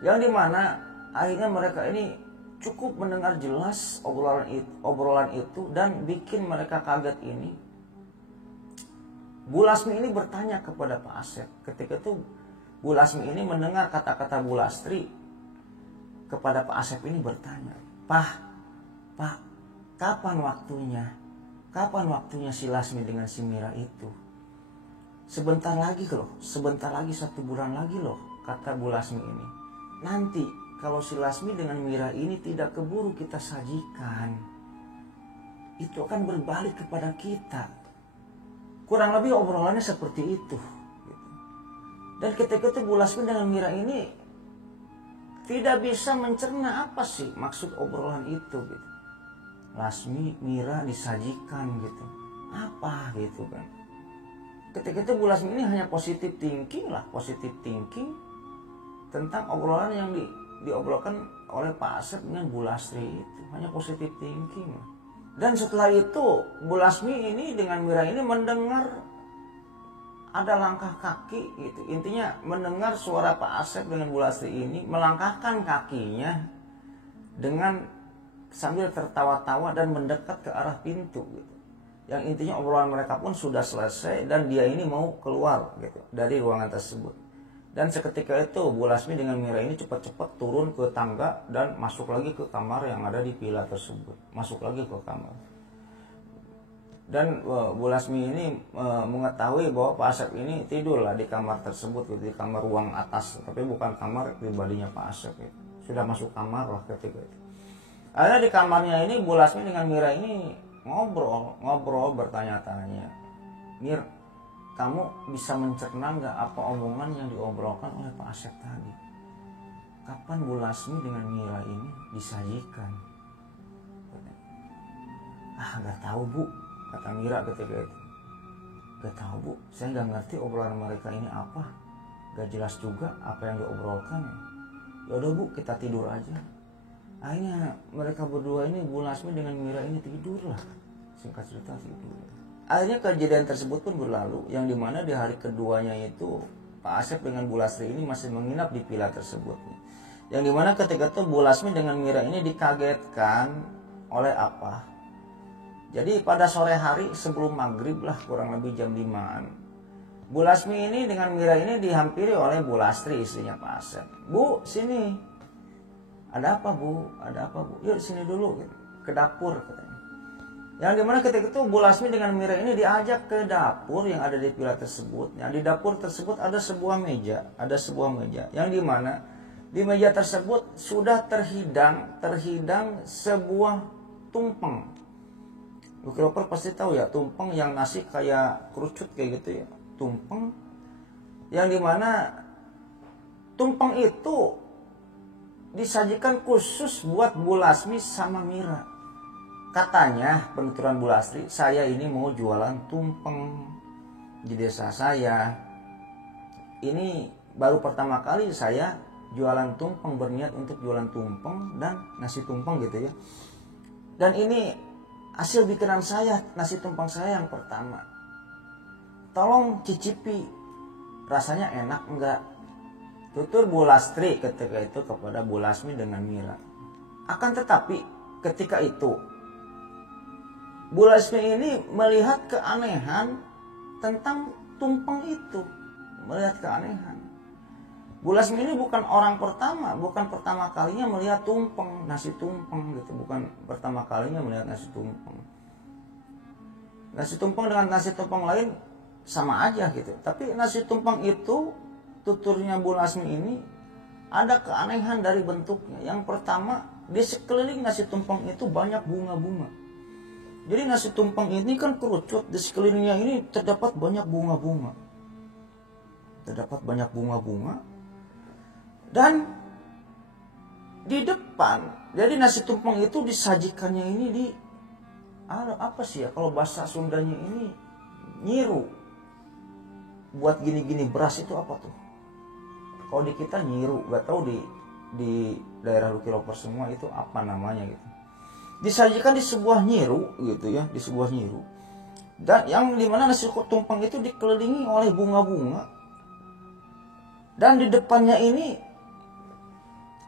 Yang dimana akhirnya mereka ini cukup mendengar jelas obrolan itu dan bikin mereka kaget ini. Bu Lasmi ini bertanya kepada Pak Asep. Ketika itu Bu Lasmi ini mendengar kata-kata Bu Lastri kepada Pak Asep ini bertanya, Pak, kapan waktunya? Kapan waktunya si Lasmi dengan si Mira itu? Sebentar lagi loh, 1 bulan lagi loh, kata Bu Lasmi ini. Nanti kalau si Lasmi dengan Mira ini tidak keburu kita sajikan, itu akan berbalik kepada kita. Kurang lebih obrolannya seperti itu. Dan ketika itu Bu Lasmi dengan Mira ini tidak bisa mencerna apa sih maksud obrolan itu gitu. Lasmi, Mira disajikan gitu. Apa gitu kan. Ketika itu Bu Lasmi ini hanya positive thinking tentang obrolan yang diobrolkan oleh Pak Asep dengan Bu Lastri itu. Hanya positive thinking. Dan setelah itu Bu Lasmi ini dengan Mira ini mendengar ada langkah kaki gitu. Intinya mendengar suara Pak Asep dengan Bu Lastri ini melangkahkan kakinya dengan sambil tertawa-tawa dan mendekat ke arah pintu gitu. Yang intinya obrolan mereka pun sudah selesai dan dia ini mau keluar gitu dari ruangan tersebut. Dan seketika itu Bu Lasmi dengan Mira ini cepat-cepat turun ke tangga dan masuk lagi ke kamar yang ada di villa tersebut. Masuk lagi ke kamar. Dan Bu Lasmi ini mengetahui bahwa Pak Asep ini tidurlah di kamar tersebut gitu, di kamar ruang atas, tapi bukan kamar pribadinya Pak Asep gitu. Sudah masuk kamar lah ketika itu. Akhirnya di kamarnya ini Bu Lasmi dengan Mira ini ngobrol bertanya-tanya. Mir, kamu bisa mencerna nggak apa omongan yang diobrolkan oleh Pak Asep tadi? Kapan Bu Lasmi dengan Mira ini disajikan? Nggak tahu Bu, kata Mira ketika itu. Gak tahu Bu, saya nggak ngerti obrolan mereka ini apa. Gak jelas juga apa yang diobrolkan. Yaudah Bu, kita tidur aja. Akhirnya mereka berdua ini, Bu Lasmi dengan Mira ini tidur lah. Singkat cerita tidur. Akhirnya kejadian tersebut pun berlalu, yang dimana di hari keduanya itu Pak Asep dengan Bu Lastri ini masih menginap di villa tersebut. Yang dimana ketika itu Bu Lasmi dengan Mira ini dikagetkan oleh apa? Jadi pada sore hari sebelum maghrib lah, kurang lebih jam 5-an, Bu Lasmi ini dengan Mira ini dihampiri oleh Bu Lastri, istrinya Pak Asep. Bu, sini. Ada apa Bu? Ada apa Bu? Yuk sini dulu gitu. Ke dapur katanya. Yang dimana ketika itu Bu Lasmi dengan Mira ini diajak ke dapur yang ada di villa tersebut. Yang di dapur tersebut ada sebuah meja, yang dimana di meja tersebut sudah terhidang sebuah tumpeng. Developer pasti tahu ya, tumpeng yang nasi kayak kerucut kayak gitu ya, tumpeng. Yang dimana tumpeng itu disajikan khusus buat Bu Lasmi sama Mira. Katanya penuturan Bu Lastri, saya ini mau jualan tumpeng di desa saya. Ini baru pertama kali saya jualan tumpeng, berniat untuk jualan tumpeng dan nasi tumpeng gitu ya. Dan ini hasil bikinan saya, nasi tumpeng saya yang pertama. Tolong cicipi, rasanya enak enggak? Tutur Bu Lastri ketika itu kepada Bu Lasmi dengan Mira. Akan tetapi ketika itu Bu Lasmi ini melihat keanehan tentang tumpeng itu. Melihat keanehan. Bu Lasmi ini bukan pertama kalinya melihat tumpeng, nasi tumpeng gitu. Bukan pertama kalinya melihat nasi tumpeng. Nasi tumpeng dengan nasi tumpeng lain sama aja gitu. Tapi nasi tumpeng itu, tuturnya Bu Lasmi ini, ada keanehan dari bentuknya. Yang pertama, di sekeliling nasi tumpeng itu banyak bunga-bunga. Jadi nasi tumpeng ini kan kerucut, di sekelilingnya ini terdapat banyak bunga-bunga. Dan di depan, jadi nasi tumpeng itu disajikannya ini di apa sih ya, kalau bahasa Sundanya ini nyiru. Buat gini-gini beras itu apa tuh? Kalau di kita nyiru, gak tahu di daerah Lucky Lover semua itu apa namanya gitu. Disajikan di sebuah nyiru gitu ya, di sebuah nyiru. Dan yang dimana nasi tumpeng itu dikelilingi oleh bunga-bunga. Dan di depannya ini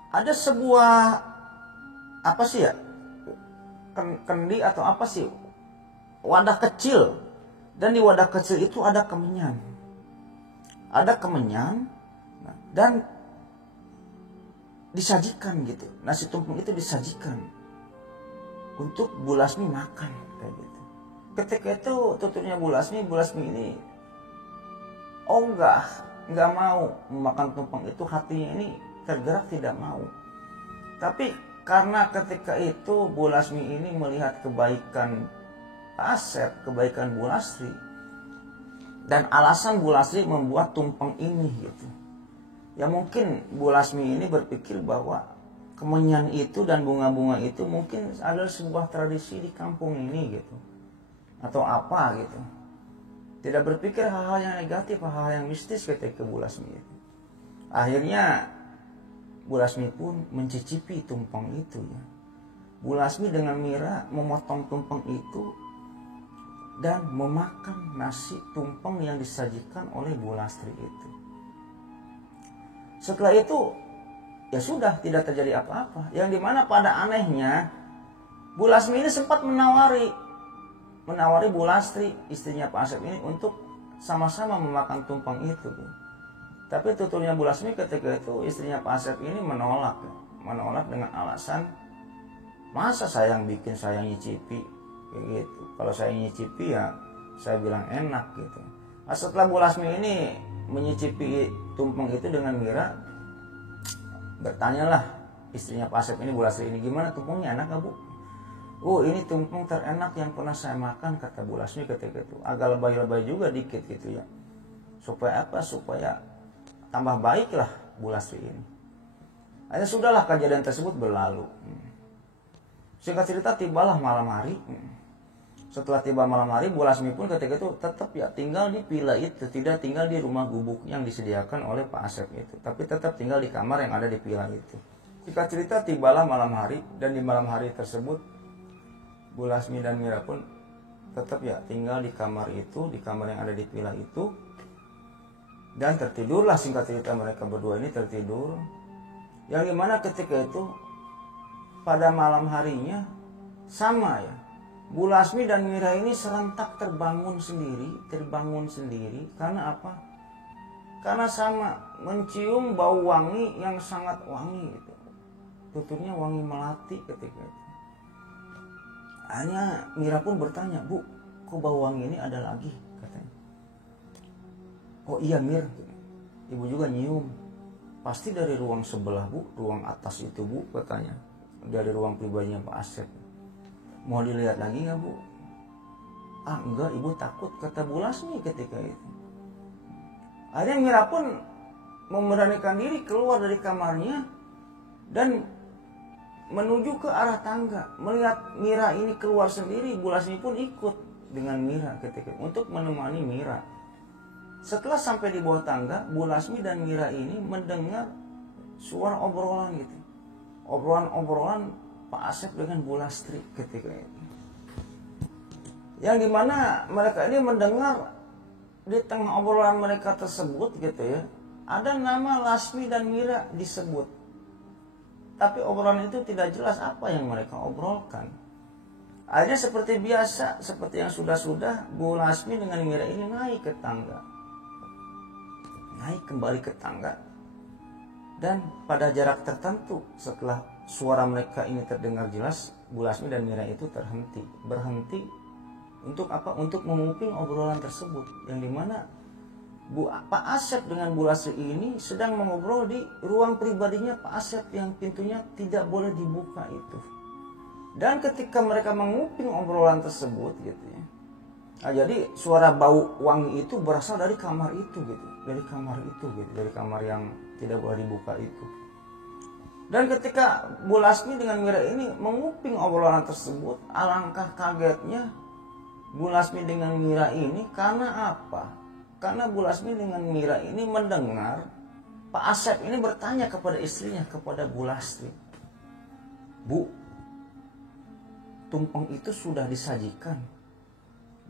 ada sebuah apa sih ya, kendi atau apa sih, wadah kecil. Dan di wadah kecil itu ada kemenyan. Dan disajikan gitu. Nasi tumpeng itu disajikan untuk Bu Lasmi makan kayak gitu. Ketika itu tuturnya Bu Lasmi ini enggak mau makan tumpeng itu, hatinya ini tergerak tidak mau. Tapi karena ketika itu Bu Lasmi ini melihat kebaikan Asep, kebaikan Bu Lastri, Dan alasan Bu Lasri membuat tumpeng ini gitu. Ya mungkin Bu Lasmi ini berpikir bahwa kemenyan itu dan bunga-bunga itu mungkin adalah sebuah tradisi di kampung ini gitu. Atau apa gitu. Tidak berpikir hal-hal yang negatif, hal-hal yang mistis ketika Bu Lasmi itu. Akhirnya Bu Lasmi pun mencicipi tumpeng itu ya. Bu Lasmi dengan Mira memotong tumpeng itu dan memakan nasi tumpeng yang disajikan oleh Bu Lasri itu. Setelah itu ya sudah, tidak terjadi apa-apa. Yang dimana pada anehnya Bu Lasmi ini sempat menawari Bu Lasri, istrinya Pak Asep ini, untuk sama-sama memakan tumpeng itu. Tapi tuturnya Bu Lasmi ketika itu istrinya Pak Asep ini menolak dengan alasan, masa saya yang bikin, saya yang nyicipi kayak gitu. Kalau saya nyicipi ya saya bilang enak gitu. Nah, setelah Bu Lasmi ini menyicipi tumpeng itu dengan Mira, bertanyalah istrinya Pak Asep ini, Bu Lasri ini, gimana tumpengnya, enak gak Bu? Oh, ini tumpeng terenak yang pernah saya makan, kata Bu Lasmi ketika itu. Agak lebay-lebay juga dikit gitu ya. Supaya apa? Supaya tambah baik lah Bu Lasri ini. Akhirnya sudahlah kejadian tersebut berlalu. Singkat cerita tibalah malam hari. Setelah tiba malam hari, Bu Lasmi pun ketika itu tetap ya tinggal di villa itu, tidak tinggal di rumah gubuk yang disediakan oleh Pak Asep itu, tapi tetap tinggal di kamar yang ada di villa itu. Singkat cerita tibalah malam hari, dan di malam hari tersebut Bu Lasmi dan Mira pun tetap ya tinggal di kamar itu, di kamar yang ada di villa itu, dan tertidurlah. Singkat cerita mereka berdua ini tertidur, yang dimana ketika itu pada malam harinya sama ya, Bu Lasmi dan Mira ini serentak terbangun sendiri. Karena apa? Karena sama mencium bau wangi yang sangat wangi gitu. Tuturnya wangi melati ketika itu. Hanya Mira pun bertanya, Bu, kok bau wangi ini ada lagi? Katanya. Oh iya Mir, Ibu juga nyium. Pasti dari ruang sebelah Bu, ruang atas itu Bu, katanya. Dari ruang pribadinya Pak Asep. Mau dilihat lagi nggak Bu? Ah enggak, Ibu takut, kata Bu Lasmi ketika itu. Akhirnya Mira pun memberanikan diri keluar dari kamarnya dan menuju ke arah tangga. Melihat Mira ini keluar sendiri, Bu Lasmi pun ikut dengan Mira ketika itu untuk menemani Mira. Setelah sampai di bawah tangga, Bu Lasmi dan Mira ini mendengar suara obrolan gitu. Obrolan Pak Asep dengan Bu Lasri ketika itu. Yang dimana mereka ini mendengar di tengah obrolan mereka tersebut gitu ya, ada nama Lasmi dan Mira disebut. Tapi obrolan itu tidak jelas apa yang mereka obrolkan. Akhirnya seperti biasa, seperti yang sudah-sudah, Bu Lasmi dengan Mira ini naik ke tangga. Naik kembali ke tangga. Dan pada jarak tertentu setelah suara mereka ini terdengar jelas, Bu Lasmi dan Mira itu berhenti untuk apa? Untuk menguping obrolan tersebut, yang dimana Pak Asep dengan Bu Lasri ini sedang mengobrol di ruang pribadinya Pak Asep yang pintunya tidak boleh dibuka itu. Dan ketika mereka menguping obrolan tersebut gitu ya, nah, jadi suara bau wangi itu berasal dari kamar itu gitu, dari kamar yang tidak boleh dibuka itu. Dan ketika Bu Lasmi dengan Mira ini menguping obrolan tersebut, alangkah kagetnya Bu Lasmi dengan Mira ini. Karena apa? Karena Bu Lasmi dengan Mira ini mendengar Pak Asep ini bertanya kepada istrinya, kepada Bu Lasri, Bu, tumpeng itu sudah disajikan?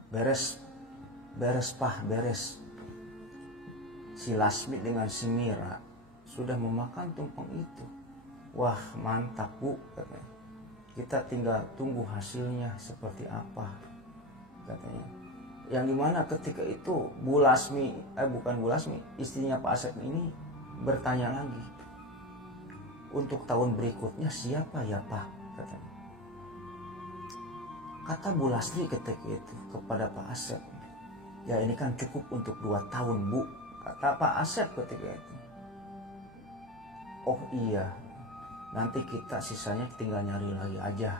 Beres. Si Lasmi dengan si Mira sudah memakan tumpeng itu. Wah mantap Bu, katanya. Kita tinggal tunggu hasilnya seperti apa, katanya. Yang dimana ketika itu Bu Lasmi, bukan Bu Lasmi, istrinya Pak Asep ini bertanya lagi, untuk tahun berikutnya siapa ya Pak, katanya. Kata Bu Lasri ketika itu kepada Pak Asep, ya ini kan cukup untuk 2 tahun Bu, kata Pak Asep ketika itu. Oh iya, nanti kita sisanya tinggal nyari lagi aja.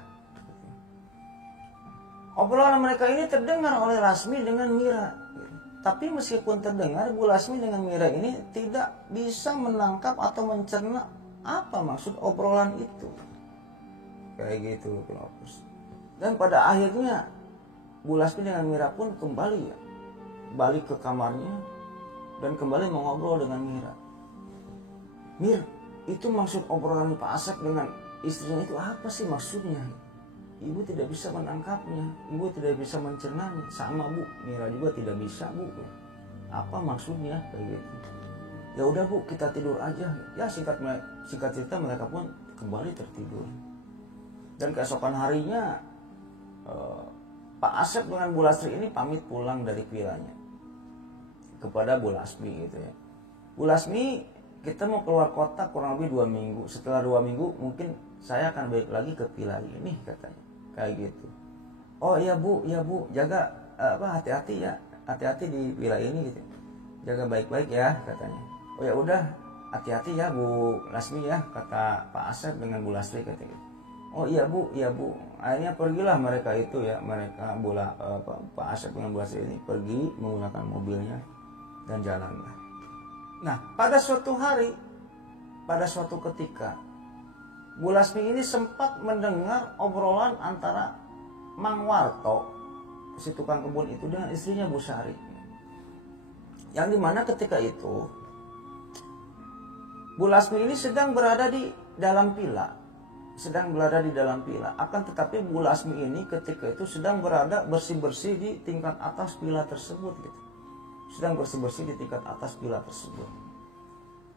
Obrolan mereka ini terdengar oleh Lasmi dengan Mira. Tapi meskipun terdengar, Bu Lasmi dengan Mira ini tidak bisa menangkap atau mencerna apa maksud obrolan itu. Kayak gitu, Lovers. Dan pada akhirnya Bu Lasmi dengan Mira pun kembali ya, balik ke kamarnya dan kembali mengobrol dengan Mira. Mir, itu maksud obrolan Pak Asep dengan istrinya itu apa sih maksudnya? Ibu tidak bisa menangkapnya, ibu tidak bisa mencernanya. Sama Bu, Mira juga tidak bisa Bu. Apa maksudnya kayak gitu? Ya udah Bu, kita tidur aja. Ya singkat cerita mereka pun kembali tertidur. Dan keesokan harinya Pak Asep dengan Bu Lasri ini pamit pulang dari vilanya kepada Bu Lasmi gitu ya. Bu Lasmi, kita mau keluar kota kurang lebih 2 minggu. Setelah 2 minggu mungkin saya akan balik lagi ke villa ini katanya. Kayak gitu. Oh iya Bu, jaga hati-hati ya, hati-hati di villa ini gitu. Jaga baik-baik ya katanya. Oh ya udah, hati-hati ya Bu Lasmi ya, kata Pak Asep dengan Bu Lasri katanya. Oh iya Bu. Akhirnya pergilah mereka itu ya, Pak Asep dengan Bu Lasri ini pergi menggunakan mobilnya dan jalanlah. Nah, pada suatu hari, pada suatu ketika, Bu Lasmi ini sempat mendengar obrolan antara Mang Warto, si tukang kebun itu, dengan istrinya Bu Sari. Yang dimana ketika itu, Bu Lasmi ini sedang berada di dalam villa. Akan tetapi Bu Lasmi ini ketika itu sedang berada bersih-bersih di tingkat atas villa tersebut gitu.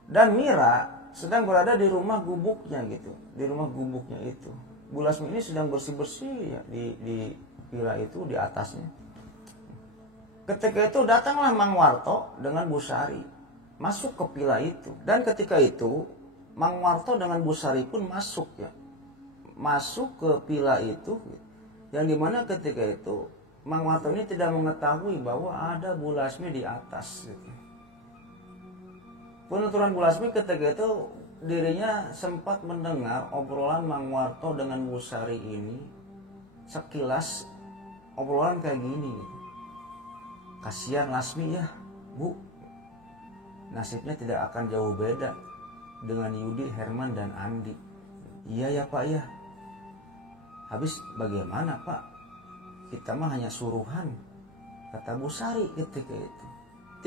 Dan Mira sedang berada di rumah gubuknya gitu, itu. Bu Lasmi ini sedang bersih-bersih ya di villa itu di atasnya. Ketika itu datanglah Mang Warto dengan Bu Sari masuk ke villa itu, dan ketika itu Mang Warto dengan Bu Sari pun masuk ke villa itu, yang dimana ketika itu Mang Warto ini tidak mengetahui bahwa ada Bu Lasmi di atas gitu. Penuturan Bu Lasmi ketika itu dirinya sempat mendengar obrolan Mang Warto dengan Bu Sari ini. Sekilas obrolan kayak gini. Kasihan Lasmi ya Bu, nasibnya tidak akan jauh beda dengan Yudi, Herman, dan Andi. Iya ya Pak ya. Habis bagaimana Pak? Kita mah hanya suruhan, kata Bu Sari ketika itu.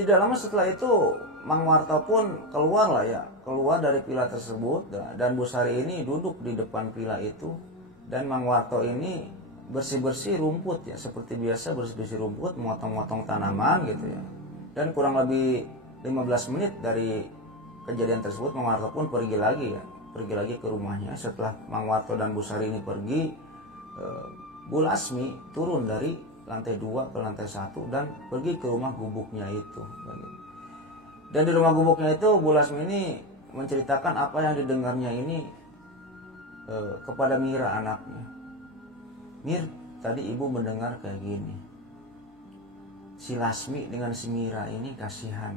Tidak lama setelah itu Mang Warto pun keluar dari villa tersebut, dan Bu Sari ini duduk di depan villa itu, dan Mang Warto ini bersih-bersih rumput ya, seperti biasa bersih-bersih rumput, memotong-motong tanaman gitu ya. Dan kurang lebih 15 menit dari kejadian tersebut Mang Warto pun pergi lagi ke rumahnya. Setelah Mang Warto dan Bu Sari ini pergi, Bu Lasmi turun dari lantai 2 ke lantai 1 dan pergi ke rumah gubuknya itu. Dan di rumah gubuknya itu Bu Lasmi ini menceritakan apa yang didengarnya ini kepada Mira, anaknya. Mir, tadi ibu mendengar kayak gini. Si Lasmi dengan si Mira ini kasihan.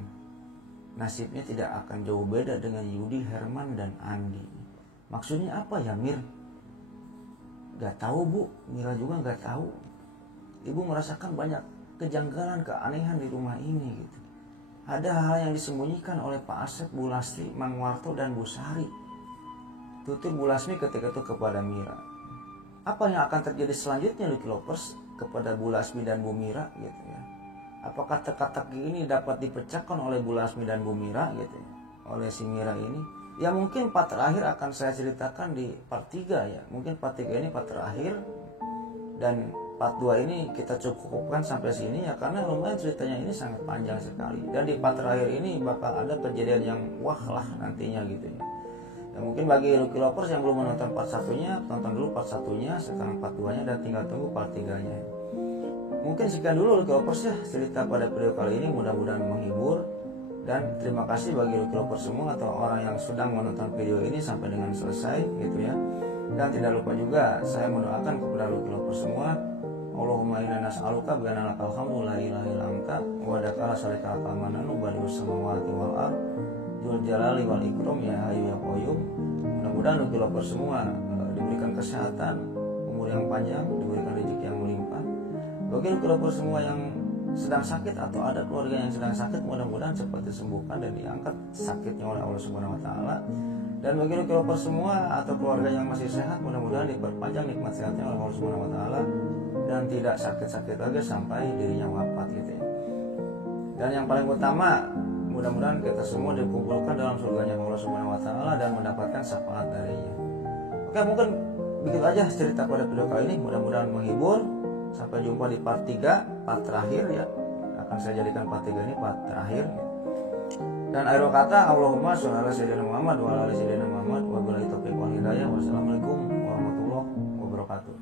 Nasibnya tidak akan jauh beda dengan Yudi, Herman, dan Andi. Maksudnya apa ya Mir? Gak tahu Bu, Mira juga gak tahu. Ibu merasakan banyak kejanggalan, keanehan di rumah ini gitu. Ada hal yang disembunyikan oleh Pak Asep, Bu Lasri, Mang Warto, dan Bu Sari. Tutur Bu Lasmi ketika itu kepada Mira. Apa yang akan terjadi selanjutnya Lucky Lovers kepada Bu Lasmi dan Bu Mira gitu ya. Apakah teka-teki ini dapat dipecahkan oleh Bu Lasmi dan Bu Mira gitu ya, oleh si Mira ini? Ya mungkin part terakhir akan saya ceritakan di part 3 ya. Mungkin part 3 ini part terakhir, dan part 2 ini kita cukupkan sampai sini ya, karena lumayan ceritanya ini sangat panjang sekali. Dan di part terakhir ini bakal ada kejadian yang wah lah nantinya gitu ya. Ya mungkin bagi Lucky Lovers yang belum menonton part 1-nya, tonton dulu part 1-nya, sekarang part 2-nya, dan tinggal tunggu part 3-nya. Mungkin sekian dulu Lucky Lovers ya cerita pada video kali ini, mudah-mudahan menghibur. Dan terima kasih bagi Lucky Lovers semua atau orang yang sedang menonton video ini sampai dengan selesai gitu ya. Dan tidak lupa juga saya mendoakan kepada Lucky Lovers semua, Allahumma inna nas'aluka bi anna lakal hamdu la ilaha illa anta wa dakala salika al-mananu badius samawati wal ard dzul jalali wal ikram ya hayyu ya qayyum. Mudah-mudahan Lucky Lovers semua diberikan kesehatan, umur yang panjang, diberikan rezeki yang melimpah. Bagi Lucky Lovers semua yang sedang sakit atau ada keluarga yang sedang sakit, mudah-mudahan cepat disembuhkan dan diangkat sakitnya oleh Allah Subhanahu wa taala. Dan bagi Lokilopers semua atau keluarga yang masih sehat, mudah-mudahan diperpanjang nikmat sehatnya oleh Allah Subhanahu wa taala dan tidak sakit-sakit lagi sampai dirinya wafat gitu ya. Dan yang paling utama, mudah-mudahan kita semua dikumpulkan dalam surganya Allah Subhanahu wa taala dan mendapatkan syafaat darinya. Oke, mungkin begitu aja cerita pada video kali ini, mudah-mudahan menghibur. Sampai jumpa di part 3, part terakhir ya. Akan saya jadikan part 3 ini part terakhir ya. Dan akhir kata, Allahumma sholli ala sayyidina Muhammad wa ala ali sayyidina Muhammad wa billahi taufiq wal hidayah. Wassalamualaikum warahmatullahi wabarakatuh.